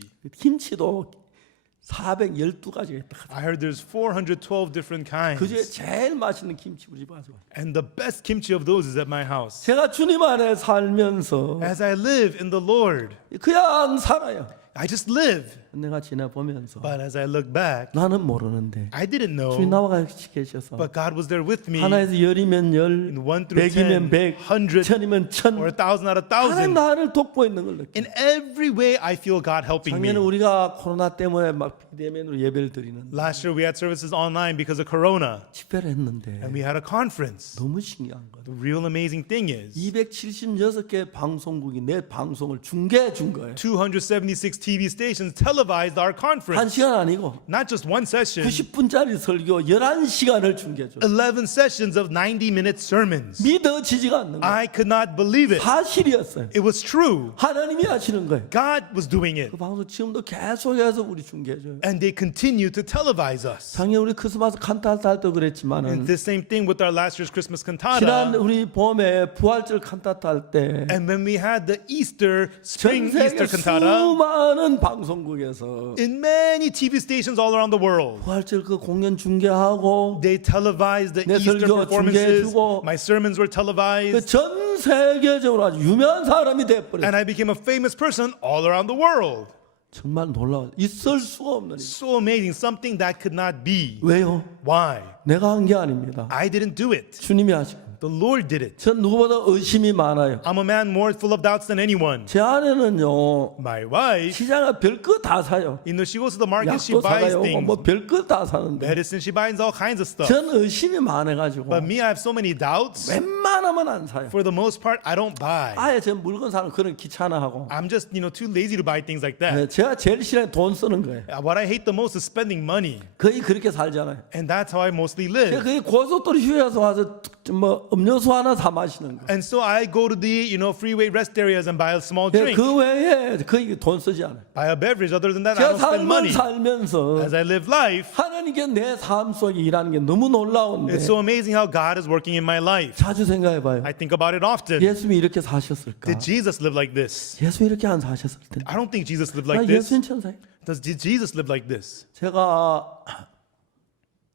412가지가 있다. I heard there's 412 different 그중에 kinds. 제일 맛있는 김치 우리 집에 가지고. And the best kimchi of those is at my house. 제가 주님 안에 살면서 As I live in the Lord, 그냥 살아요. I just live. 내가 지나보면서 But as I look back, 나는 모르는데 I didn't 주님 know. 나와 같이 계셔서 But God was there with me. 하나에서 열이면 열, In 1 through 100이면 10, 100, 100, 천이면 천. or 1,000 out of 하나님 1,000. 나를 돕고 있는 걸 느껴. In every way, I feel God helping me. 작년에 우리가 코로나 때문에 막 비대면으로 예배를 드리는 Last year, we had services online because of Corona, 집회를 했는데 and we had a conference. 너무 신기한 거예요. The real amazing thing is 276개 방송국이 내 방송을 중계해 준 거예요. 276 TV stations televised our 한 conference. 시간 아니고 Not just one session, 90분짜리 설교 11시간을 중계해 줘. 11 sessions of 90-minute sermons. 믿어지지가 않는 거예요. I could not believe it. 사실이었어요. It was true. 하나님이 하시는 거예요. God was doing it. 그 방송 지금도 계속해서 우리 중계해 줘요. And they continue to televise us. 작년 우리 크리스마스 칸타타 할 때 And 그랬지만은 the same thing with our last year's Christmas 지난 cantata. 우리 봄에 부활절 칸타타 할 때 And when we had the Easter, 전 spring 세계 Easter cantata, 수많은 방송국에서 in many TV stations all around the world, 부활절 그 공연 중계하고 they televised the 내 Easter 설교 performances. 중계해주고 My sermons were televised. 전 세계적으로 아주 유명한 사람이 돼버렸어요. And I became a famous person all around the world. 정말 놀라워요. 있을 수가 없는 일. So amazing, something that could not be. 왜요? Why? 내가 한 게 아닙니다. I didn't do it. 주님이 하시고. The Lord did it. 전 누구보다 의심이 많아요. I'm a man more full of doubts than anyone. 제 아내는요 My wife, 시장에 별거 다 사요. you know, she goes to the market, she 약도 buys 사가요. things. 뭐 별거 다 사는데 Medicine, she buys all kinds of stuff. 전 의심이 많아가지고 But me, I have so many doubts. 웬만하면 안 사요. For the most part, I don't buy. 아예 제 물건 사는 그런 귀찮아하고. I'm just, you know, too lazy to buy things like that. 네, 제가 제일 싫어하는 돈 쓰는 거예요. What I hate the most is spending money. 거의 그렇게 살잖아요. And that's how I mostly mostly live. 그 고속도로 휴게소 와서 뭐 음료수 하나 사 마시는 거. And so I go to the, freeway rest areas and buy a small drink. 그 외에 거의 돈 쓰지 않아요. Buy a beverage. Other than that, I 제가 don't spend money. 살면서 As I live life, 하나님께 내 삶 속에 일하는 게 너무 놀라운데 it's so amazing how God is working in my life. 자주 생각해봐요. I think about it often. 예수님이 이렇게 사셨을까? Did Jesus live like this? 예수 이렇게 안 사셨을 텐데. I don't think Jesus lived 나 like this. 예수님 천사예요. Did Jesus live like this? 제가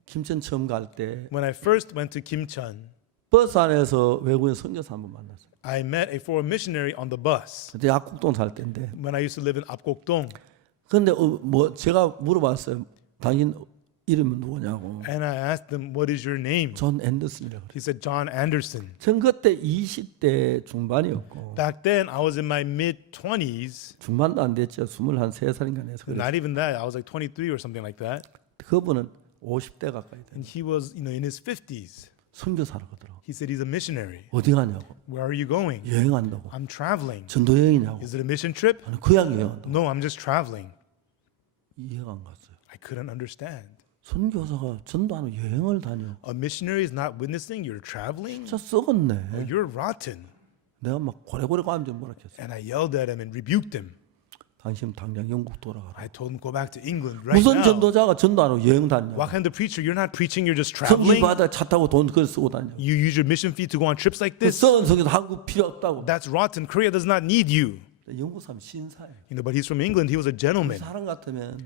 김천 처음 갈 때 When I first went to Kimcheon, 버스 안에서 외국인 선교사 한번 만났어요. I met a foreign missionary on the bus 그때 약국동 살 때인데. when I used to live in Apgokdong. 근데 뭐 제가 물어봤어요. 당신 이름은 누구냐고. And I asked him, what is your name? 존 앤더슨이라고. He said, John Anderson. 전 그때 20대 중반이었고 Back then, I was in my mid-20s. 중반도 안 됐죠. 23살인가 해서 그랬어요. Not even that. I was like 23 or something like that. 그분은 50대 가까이 돼. And he was, in his 50s. 선교사로 가더라고. He said he's a missionary. 어디 가냐고. Where are you going? 여행한다고. I'm traveling. 전도 여행이냐고. Is it a mission trip? 아니 그냥 여행한다고. No, I'm just traveling. 이해가 안 갔어요. I couldn't understand. 선교사가 전도하는 여행을 다녀. A missionary is not witnessing, you're traveling? 진짜 썩었네. Oh, you're rotten. 내가 막 고래고래 감정 뭐라 했어. And I yelled at him and rebuked him. 당신 당장 영국 돌아가라. I told him, go back to England right 무슨 now. 전도자가 전도하러 여행 다녀. What kind of preacher? You're not preaching, you're just 성지 traveling. 바다 차 타고 돈 그걸 쓰고 다녀. You use your mission fee to go on trips like 그 this? 썩은 성에서 한국 필요 없다고. That's rotten. Korea does not need you. 영국 사람 신사예요. But he's from England. He was a gentleman. 사람 같으면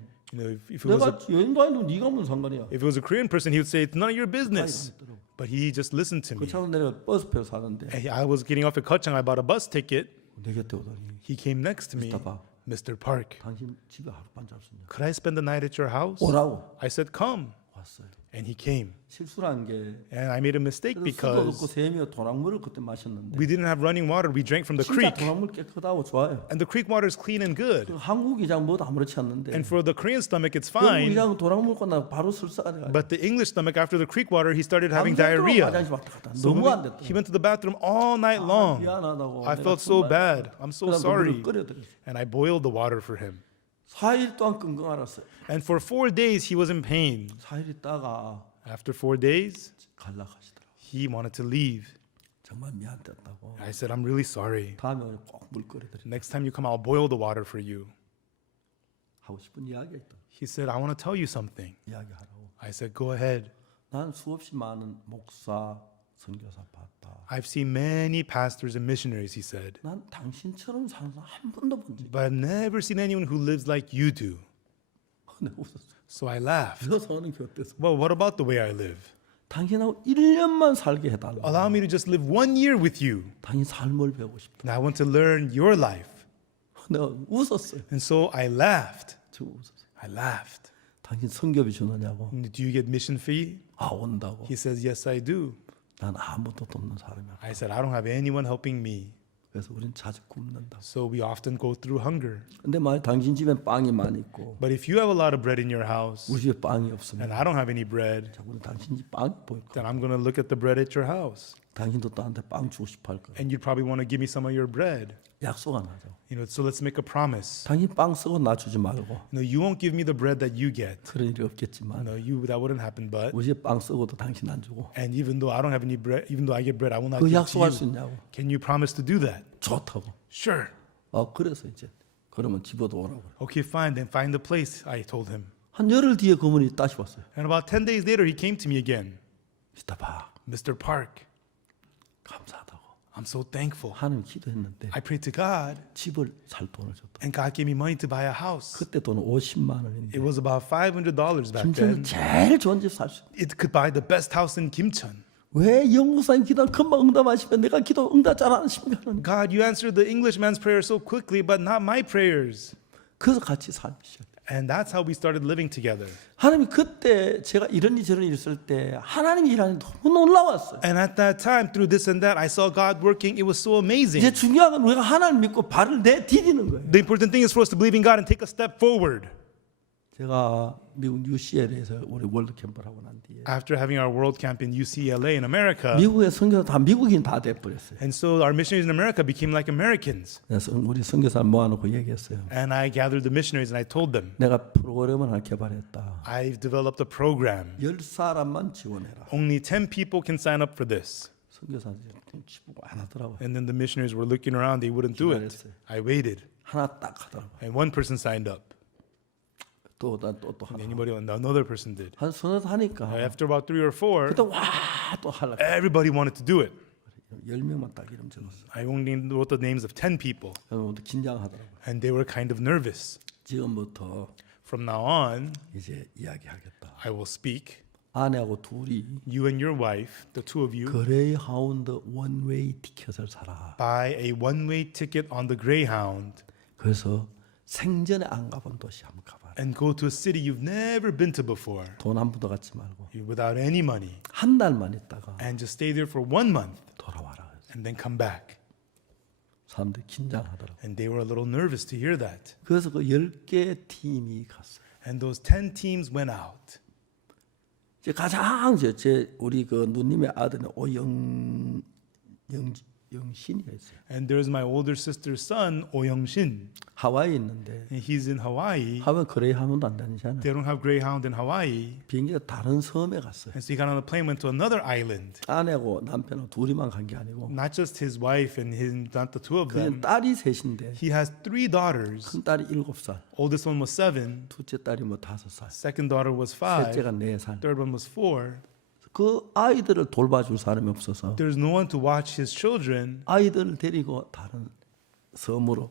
If it was 내가 여행 다니는 네가 무슨 상관이야. if it was a Korean person, he would say it's none of your business. But he just listened to 그 me. 차로 내가 버스표 사는데 And I was getting off at Gyeongsang. I bought a bus ticket. 내 곁에 오더니 He came next to me. Mr. Park. Mr. Park, 당신 집에 하룻밤 잘 수 있냐. could I spend the night at your house? 오라고 I said, come. 왔어요. And he came. 실수한 게 And I made a mistake 수도 없고 because 샘이어 도랑물을 그때 마셨는데 we didn't have running water. We drank from the 진짜 creek. 도랑물 깨끗하고 좋아요. And the creek water is clean and good. 그 한국 이장 뭐도 아무렇지 않는데 And for the Korean stomach, it's 한국 fine. 이장 도랑물 꺼나 바로 설사가 돼가지고 But the English stomach, after the creek water, he started having 밤새도록 diarrhea. 화장실 왔다 갔다. So 너무 안 됐다. he went to the bathroom all night long. 미안하다고. I 내가 felt so 정말 bad. I'm so 그다음 sorry. 물을 끓여드렸어요. And I boiled the water for him. 4일 동안 끙끙 앓았어요. And for 4 days, he was in pain. 4일 있다가 After 4 days, 갈라가시더라고. he wanted to leave. 정말 미안했다고. I said, I'm really sorry. 다음에 오늘 꼭 물 끓여드려. Next time you come, I'll boil the water for you. 하고 싶은 이야기가 있다. He said, I want to tell you something. 이야기하라고. I said, go ahead. 난 수없이 많은 목사, 선교사 봤다. I've seen many pastors and missionaries, he said, 난 당신처럼 사는 사람 한 번도 본 적이 but I've never seen anyone who lives like you do. 내가 웃었어. So I laughed. 너 사는 게 어때서? Well, what about the way I live? 당신하고 1년만 살게 해달라. Allow me to just live 1 year with you. 당신 삶을 배우고 싶다. And I want to learn your life. 내가 웃었어요. And so I laughed. 저 웃었어요. I laughed. 당신 성교비 주느냐고. Do you get mission fee? 아 온다고. He says, yes, I do. 난 아무도 돕는 사람이야. I said, I don't have anyone helping me. 그래서 우린 자주 굶는다. So we often go through hunger. 근데 만약 당신 집엔 빵이 많이 있고 But if you have a lot of bread in your house 우리 집에 빵이 없으면 and I don't have any bread, 자꾸는 당신 집 빵이 보일 거야. then I'm going to look at the bread at your house. 당신도 나한테 빵 주고 싶어 할 거야. And you'd probably want to give me some of your bread. 약속 안 하죠. So let's make a promise. 당신 빵 쓰고 나 주지 말고. You won't give me the bread that you get. 그런 일이 없겠지만 That wouldn't happen, but 우리 집에 빵 쓰고도 당신 안 주고. and even though I don't have any bread, even though I get bread, I will not 그 give 약속할 to 수 you. 있냐고. Can you promise to do that? 좋다고. Sure. 그래서 이제 그러면 집어도 오라고. Okay, fine. Then find the place, I told him. 한 열흘 뒤에 그분이 다시 왔어요. And about 10 days later, he came to me again. 미스터 박 Mr. Park, 감사하다고. I'm so thankful. 하나님 기도했는데 I prayed to God, 집을 살 돈을 줬다. and God gave me money to buy a house. 그때 돈은 50만 원인데 It was about $500 back 김천이 then. 제일 좋은 집 살 수. It could buy the best house in Kimcheon. 왜 영국사님 기도 금방 응답하시면 내가 기도 응답 잘 안 하시면 God, you answered the Englishman's prayer so quickly, but not my prayers. 그래서 같이 살기 시작. And that's how we started living together. 하나님이 그때 제가 이런 일 저런 일 있을 때 하나님이 일하는 게 너무 놀라웠어요. And at that time, through this and that, I saw God working. It was so amazing. 이제 중요한 건 우리가 하나님 믿고 발을 내디디는 거예요. The important thing is for us to believe in God and take a step forward. 제가 미국 UCLA에서 우리 월드 캠프를 하고 난 뒤에 After having our world camp in UCLA in America, 미국의 선교사 다 미국인 다 돼버렸어요. and so our missionaries in America became like Americans. 그래서 우리 선교사 모아놓고 얘기했어요. And I gathered the missionaries and I told them, 내가 프로그램을 하나 개발했다. I've developed a program. 10사람만 지원해라. Only 10 people can sign up for this. 선교사들이 치부고 안 하더라고요. And then the missionaries were looking around, they wouldn't do it. 기다렸어요. I waited. 하나 딱 하더라고요. And one person signed up. 또 하나. Another person did. 한 서너 하니까 After about 3 or 4, 그때 와또 하려고 everybody wanted to do it. 10명만 딱 이름 적었어. I only wrote the names of 10 people. 그래서 긴장하더라고요. And they were kind of nervous. 지금부터 From now on, 이제 이야기하겠다. I will speak. 아내하고 둘이 You and your wife, the two of you, 그레이하운드 원웨이 티켓을 사라. buy a one-way ticket on the Greyhound 그래서 생전에 안 가본 도시 한번 가봐라. and go to a city you've never been to before 돈 한 푼도 갖지 말고 without any money 한 달만 있다가 and just stay there for 1 month 돌아와라. 그래서 and then come back. 사람들이 긴장하더라고. And they were a little nervous to hear that. 그래서 그 10개 팀이 갔어요. And those 10 teams went out. 이제 가장 제 우리 그 누님의 아들은 영신이가 있어요. And there's my older sister's son, Oh Young-shin. 하와이에 있는데 And he's in Hawaii. 하와이 그레이하운드 안 다니잖아. They don't have Greyhound in Hawaii. 비행기가 다른 섬에 갔어요. And so he got on a plane, went to another island. 아내고 남편하고 둘이만 간 게 아니고 Not just his wife and not the two of 그냥 them. 딸이 셋인데 He has 3 daughters. 큰 딸이 7살, Oldest one was 7. 둘째 딸이 뭐 5살, Second daughter was 5. 셋째가 4살. Third one was 4. 그 아이들을 돌봐줄 사람이 없어서 There's no one to watch his children. 아이들을 데리고 다른 섬으로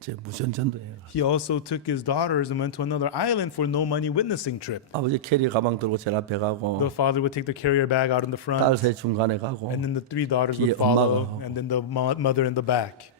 이제 무전전도해요. He also took his daughters and went to another island for no money witnessing trip. 아버지 캐리 가방 들고 제일 앞에 가고 The father would take the carrier bag out in the front, 딸 셋 중간에 가고 and then the 3 daughters 뒤에 would follow, 엄마가 and then the mother in the back.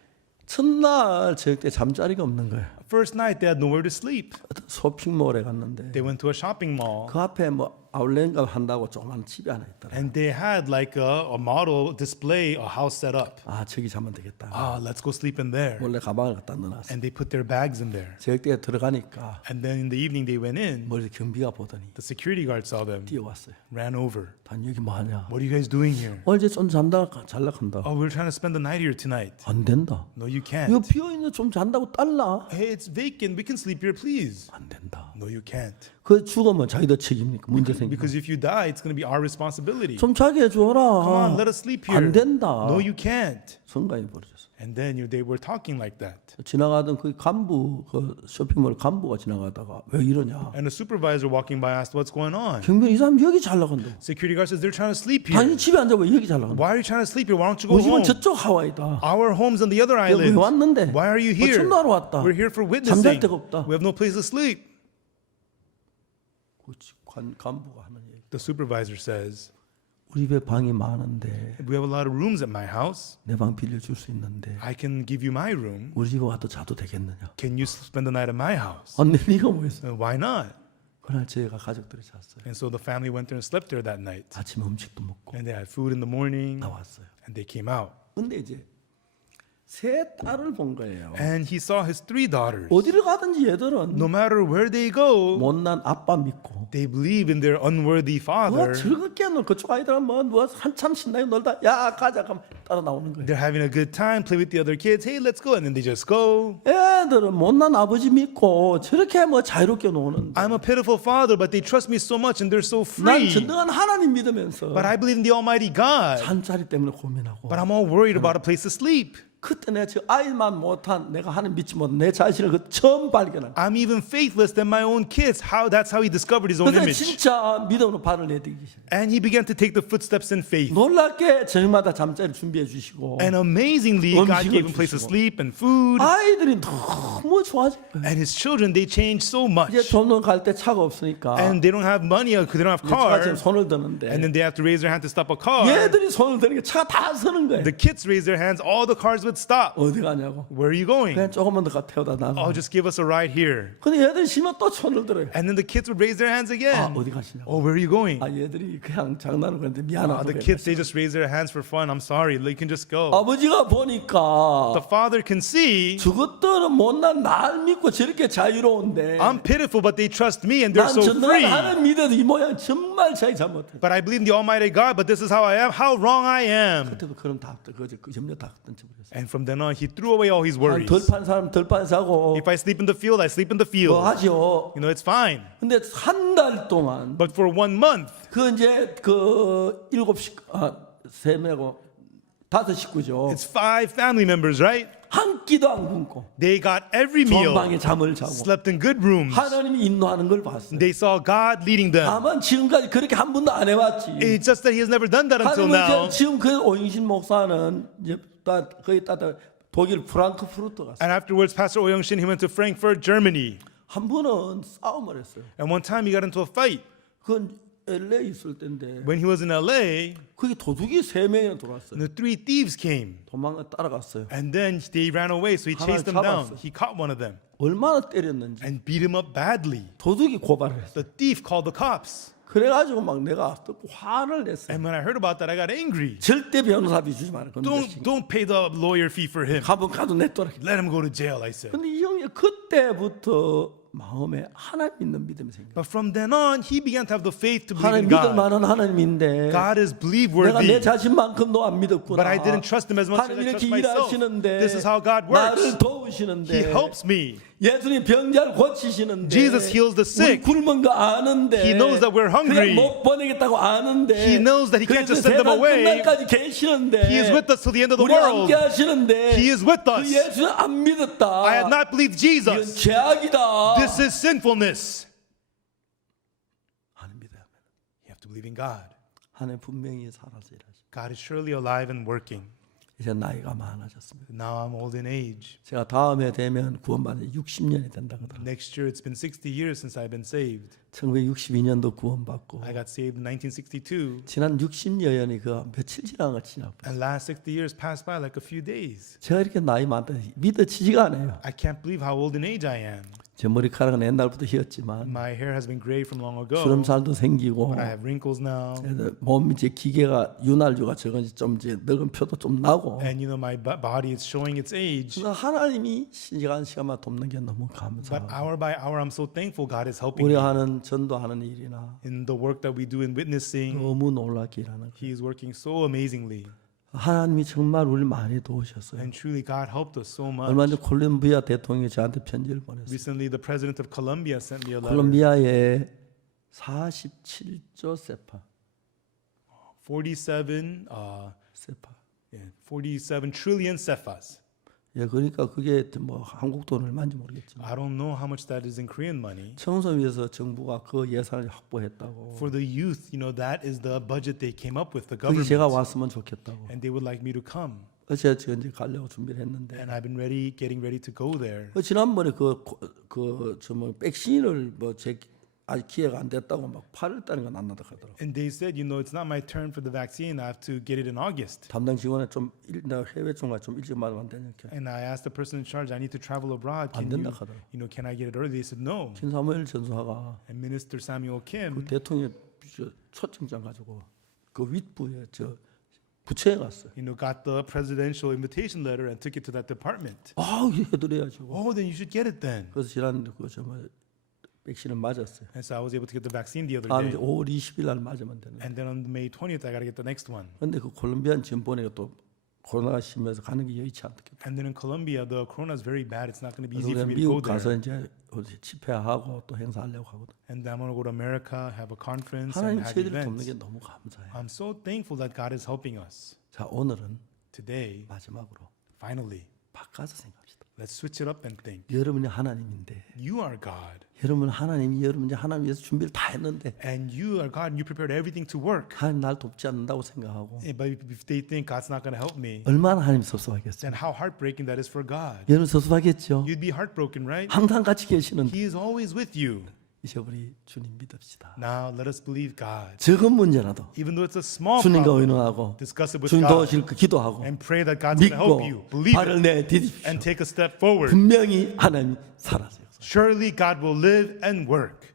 첫날 저녁 때 잠자리가 없는 거예요. First night, they had nowhere to sleep. 어떤 쇼핑몰에 갔는데 They went to a shopping mall, 그 앞에 뭐 아울렛인가 한다고 조그만 집이 하나 있더라. and they had like a model display, a house set up. 아 저기 자면 되겠다. Let's go sleep in there. 원래 가방을 갖다 넣어놨어. And they put their bags in there. 저녁 때 들어가니까 And then in the evening, they went in. 머리 경비가 보더니 The security guard saw them, 뛰어왔어요. ran over. 단 여기 뭐 하냐? What are you guys doing here? 어제 좀 잔다가 잘락한다. Oh, we're trying to spend the night here tonight. 안 된다. No, you 이거 can't. 비어 있는 좀 잔다고 달라. Hey, it's vacant. We can sleep here, please. 안 된다. No, you can't. 그 죽으면 자기들 책임니까 문제 생기고. Because if you die, it's going to be our responsibility. 좀 자게 해줘라. Come on, let us sleep here. 안 된다. No, you can't. 성가이 벌어졌어. And then they were talking like that. 지나가던 그 간부 그 쇼핑몰 간부가 지나가다가 왜 이러냐? And the supervisor walking by asked, what's going on? 경비 이 사람 여기 잘 나간다. Security guard says, they're trying to sleep 당신 here. 집에 앉아 왜 여기 잘 나간다? Why are you trying to sleep here? Why don't you go 우리 집은 home? 저쪽 하와이다. Our home's on the other 왜 island. 왔는데? Why are you here? 전도하러 왔다. We're here for 잠잘 witnessing. 데가 없다. We have no place to sleep. 간부가 하는 얘기. The supervisor says, 우리 집에 방이 많은데 we have a lot of rooms at my house. 내 방 빌려줄 수 있는데 I can give you my room. 우리 집에 와도 자도 되겠느냐? Can you spend the night at my house? 안내 네가 뭐 했어? Why not? 그날 저희가 가족들이 잤어요. And so the family went there and slept there that night. 아침에 음식도 먹고 And they had food in the morning. 나왔어요. And they came out. 근데 이제 세 딸을 본 거예요. And he saw his 3 daughters. 어디를 가든지 얘들은 No matter where they go, 못난 아빠 믿고 they believe in their unworthy 누가 father. 즐겁게 놀 그쪽 아이들은 뭐 누가 한참 신나게 놀다 야 가자 그럼 따라 나오는 거예요. They're having a good time, play with the other kids. Hey, let's go. And then they just go. 애들은 못난 아버지 믿고 저렇게 뭐 자유롭게 노는데 I'm a pitiful father, but they trust me so much and they're so 난 free. 전능한 하나님 믿으면서 But I believe in the Almighty God. 잠자리 때문에 고민하고 But I'm all worried about a place to sleep. 그때 내가 저 아이만 못한 내가 하나님 믿지 못한 내 자신을 그 처음 발견한 거예요. I'm even faithless than my own kids. That's how he discovered his own 그때 image. 진짜 믿음으로 발을 내딛기 시작해요. And he began to take the footsteps in faith. 놀랍게 저녁마다 잠자리 준비해 주시고 And amazingly, God gave him place to sleep and food. 아이들이 너무 좋아진 거예요. And his children, they changed so much. 이제 점점 갈 때 차가 없으니까 And they don't have money because they don't have 차가 지금 cars. 손을 드는데 And then they have to raise their hand to stop a car. 얘들이 손을 드니까 차가 다 서는 거예요. The kids raise their hands, all the cars would would stop. 어디 가냐고. Where are you going? 그냥 조금만 더 태워다 놔. Oh, just give us a ride here. 근데 얘들 심어 또 손을 들어요. And then the kids would raise their hands 아, again. 어디 가시냐고. Oh, where are you going? 아, 얘들이 그냥 장난을 그랬는데 Oh, 미안하다고. the kids, they just raise their hands for fun. I'm sorry. You can just go. 아버지가 보니까 The father can see 저것들은 못난 날 믿고 저렇게 자유로운데 I'm pitiful, but they trust me and they're 난 so free. 전능한 하나님 믿어도 이 모양 정말 자기 잘못해. But I believe in the Almighty God, but this is how I am. How wrong I am. 그때도 그럼 다 그 염려 다 던져버렸어. And from then on, he threw away all his worries. 덜판 사람 덜판 사고 If I sleep in the field, I sleep in the 뭐 field. 하죠. You know, it's fine. 근데 한 달 동안 But for 1 month, 그 이제 그 3명고 5 식구죠. it's 5 family members, right? 한 끼도 안 굶고 They got every 좋은 meal, 방에 잠을 자고 slept in good rooms. 하나님이 인도하는 걸 봤어요. They saw God leading them. 다만 지금까지 그렇게 한 번도 안 해봤지. It's just that he has never done that until 하나님은 now. 지금 그 오영신 목사는 이제 거의 따다 독일 프랑크푸르트 갔어요. And afterwards, Pastor Oh Young-shin, he went to Frankfurt, Germany. 한 번은 싸움을 했어요. And one time he got into a fight. 그건 LA 있을 때인데 When he was in LA, 거기 도둑이 3명이나 들어왔어요. the 3 thieves came. 도망가 따라갔어요. And then they ran away, so he chased them down. 잡았어요. He caught one of them 얼마나 때렸는지 and beat him up badly. 도둑이 고발을 했어요. The thief called the cops. 그래가지고 막 내가 듣고 화를 냈어요. And when I heard about that, I got angry. 절대 변호사비 주지 마라. Don't pay the lawyer fee for him. 가도 냈더라. Let him go to jail, I said. 근데 이 형이 그때부터 마음에 하나님 믿는 믿음이 생겨. But from then on, he began to have the faith to believe 하나님 in 믿을 God. 만한 하나님인데 God is 내가 believe-worthy. 내 자신만큼도 안 믿었구나. But I didn't trust him as much as 하나님 I 이렇게 trust myself. 일하시는데 This is how God works. 나를 도우시는데 He helps me. 예수님 병자를 고치시는데 Jesus heals the sick. 우리 굶은 거 아는데 He knows that we're hungry. 그냥 못 보내겠다고 아는데 He knows that he can't 그래서 just send them 세상 away. 끝날까지 계시는데 He is with us till the end of the 우리 world. 함께 하시는데 He is with 그 us. 예수는 안 믿었다. I had not believed 이건 Jesus. 죄악이다. This is sinfulness. 하나님 믿어야 합니다. You have to believe in God. 하나님 분명히 살아서 일하시. God is surely alive and working. 이제 나이가 많아졌습니다. Now I'm old in age. 제가 다음에 되면 구원받은 60년이 된다 그러더라고요. Next year, it's been 60 years since I've been saved. 1962년도 구원받고 I got saved in 1962. 지난 60여년이 그 며칠 지난 것 지나. And last 60 years passed by like a few days. 제가 이렇게 나이 많다 믿어지지가 않아요. I can't believe how old in age I am. 제 머리카락은 옛날부터 휘었지만 My hair has been gray from long ago. 주름살도 생기고 But I have wrinkles now. 몸 이제 기계가 윤활유가 적은지 좀 이제 늙은 표도 좀 나고. And you know, my body is showing its age. 그래서 하나님이 시간만 돕는 게 너무 But 감사하고 hour by hour, I'm so thankful God is helping me. 우리가 하는 전도하는 일이나 In the work that we do in witnessing, 너무 놀랍게 일하는 거예요. He is working so amazingly. 하나님이 정말 우리를 많이 도우셨어요. And truly, God helped us so much. 얼마 전 콜롬비아 대통령이 저한테 편지를 보냈어요. Recently, the president of Colombia sent me a letter. 콜롬비아에 47조 세파 47 trillion cefas. 예, 그러니까 그게 뭐 한국 돈 얼마인지 모르겠지만 I don't know how much that is in Korean money. 청소를 위해서 정부가 그 예산을 확보했다고. For the youth, you know, that is the budget they came up with, the 거기 제가 government. 왔으면 좋겠다고. And they would like me to come. 어제 저 이제 가려고 준비를 했는데. And I've been getting ready to go there. 지난번에 그뭐 백신을 뭐제 아직 기회가 안 됐다고 막 8월 달인가 났나다 하더라고. And they said, you know, it's not my turn for the vaccine. I have to get it in August. 담당 직원에 나 해외 총괄 좀 일찍 맞으면 안 되냐. And I asked the person in charge, I need to travel abroad. 안 Can 된다 하더라고. can I get it early? They said no. 김사무엘 전수하가 And Minister Samuel 그 Kim, 대통령 초청장 가지고 그 윗부에 저 부처에 갔어요. you know, got the presidential invitation letter and took it to that department. 아, 이거 해드려야지. Oh, then you should get it then. 그래서 지난 백신을 맞았어요. And so I was able to get the vaccine the other 다음 day. 5월 20일 날 맞으면 되는. And then on May 20th, I got to get the next one. 근데 그 콜롬비아는 지금 보니까 또 코로나가 심해서 가는 게 여의치 않겠다. And then in Colombia, the corona is very bad. It's not going to be 그래서 easy for 그냥 me to go 미국 가서 there. 이제 집회하고 또 행사하려고 하거든. And I'm going to go to America, have a conference, 하나님 and have 저희를 돕는 events. 게 너무 감사해요. I'm so thankful that God is helping us. 자, 오늘은 Today, 마지막으로 finally, 바꿔서 생각합시다. let's switch it up and think. 여러분이 하나님인데, You are God. 여러분 하나님 위해서 준비를 다 했는데 And you are God and you prepared everything to work. 하나님 날 돕지 않는다고 생각하고 But if they think God's not going to help me, 얼마나 하나님 섭섭하겠어요. then how heartbreaking that is for God. 여러분 섭섭하겠죠. You'd be heartbroken, right? 항상 같이 계시는데 He is always with you. 이제 우리 주님 믿읍시다. Now let us believe God. 적은 문제라도 Even though it's a small 주님과 problem, 의논하고 discuss it with 주님 God 도와주실 거 기도하고 and pray that God's going to help 믿고 you. Believe 발을 it 내디디십시오. and take a step forward. 분명히 하나님이 살아세요. Surely God will live and work.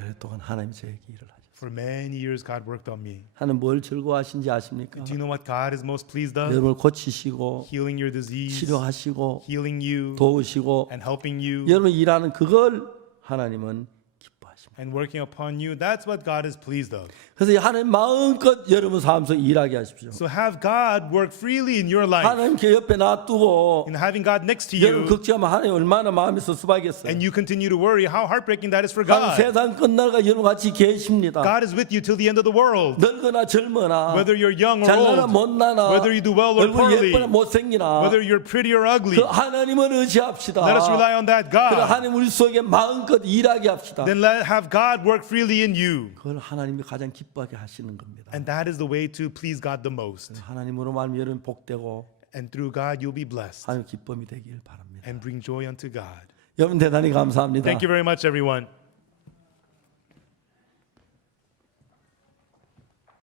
오랫동안 하나님이 저에게 일을 하셨어요. For many years, God worked on me. 하나님 뭘 즐거워하신지 아십니까? Do you know what God is most pleased of? 여러분을 고치시고 Healing your disease, 치료하시고 healing you, 도우시고 and helping you, 여러분 일하는 그걸 하나님은 기뻐하십니다. and working upon you. That's what God is pleased of. 그래서 하나님 마음껏 여러분 삶 속에 일하게 하십시오. So have God work freely in your life. 하나님 그 옆에 놔두고 And having God next to 여러분 you, 걱정하면 하나님 얼마나 마음이 섭섭하겠어요. and you continue to worry, how heartbreaking that is for 하나님 God. 세상 끝날까 여러분 같이 계십니다. God is with you till the end of the world. 늙거나 젊으나 Whether you're young or 잘나나 old, 못나나 whether you do well or 얼굴 poorly, 예쁘나 못생기나 whether you're pretty or ugly, 그 하나님을 의지합시다. let us rely on that 그래 God. 하나님 우리 속에 마음껏 일하게 합시다. Then have God work freely in you. 그걸 하나님이 가장 기뻐하게 하시는 겁니다. And that is the way to please God the most. 하나님으로 말하면 여러분 복되고 And through God, you'll be blessed 하나님 기쁨이 되길 바랍니다. and bring joy unto God. 여러분 대단히 감사합니다. Thank you very much, everyone.